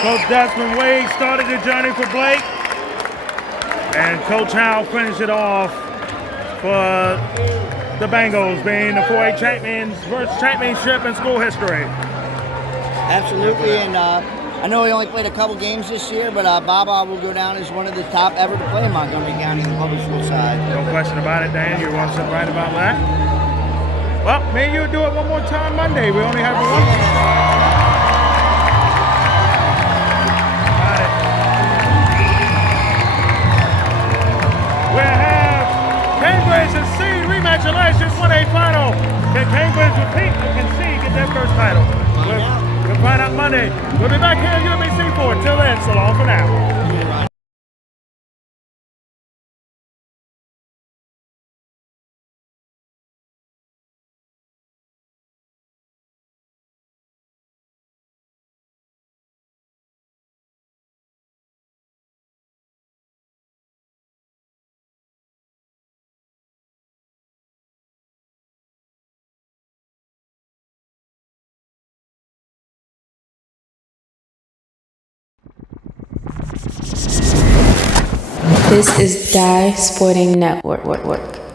Coach Desmond Wade started the journey for Blake, and Coach Howell finished it off for the Bengals, being the 4A champions, first championship in school history. Absolutely, and I know he only played a couple games this year, but Baba will go down as one of the top ever to play in Montgomery County on the public school side. No question about it, Dan. You're 100% right about that. Well, maybe you'll do it one more time Monday. We only have one. Got it. We have Cambridge and Seed rematch of last year's 1A final. Can Cambridge repeat or can Seed get their first title? We'll find out Monday. We'll be back here at UMBC for it. Till then, so long for now. This is Die Sporting Network.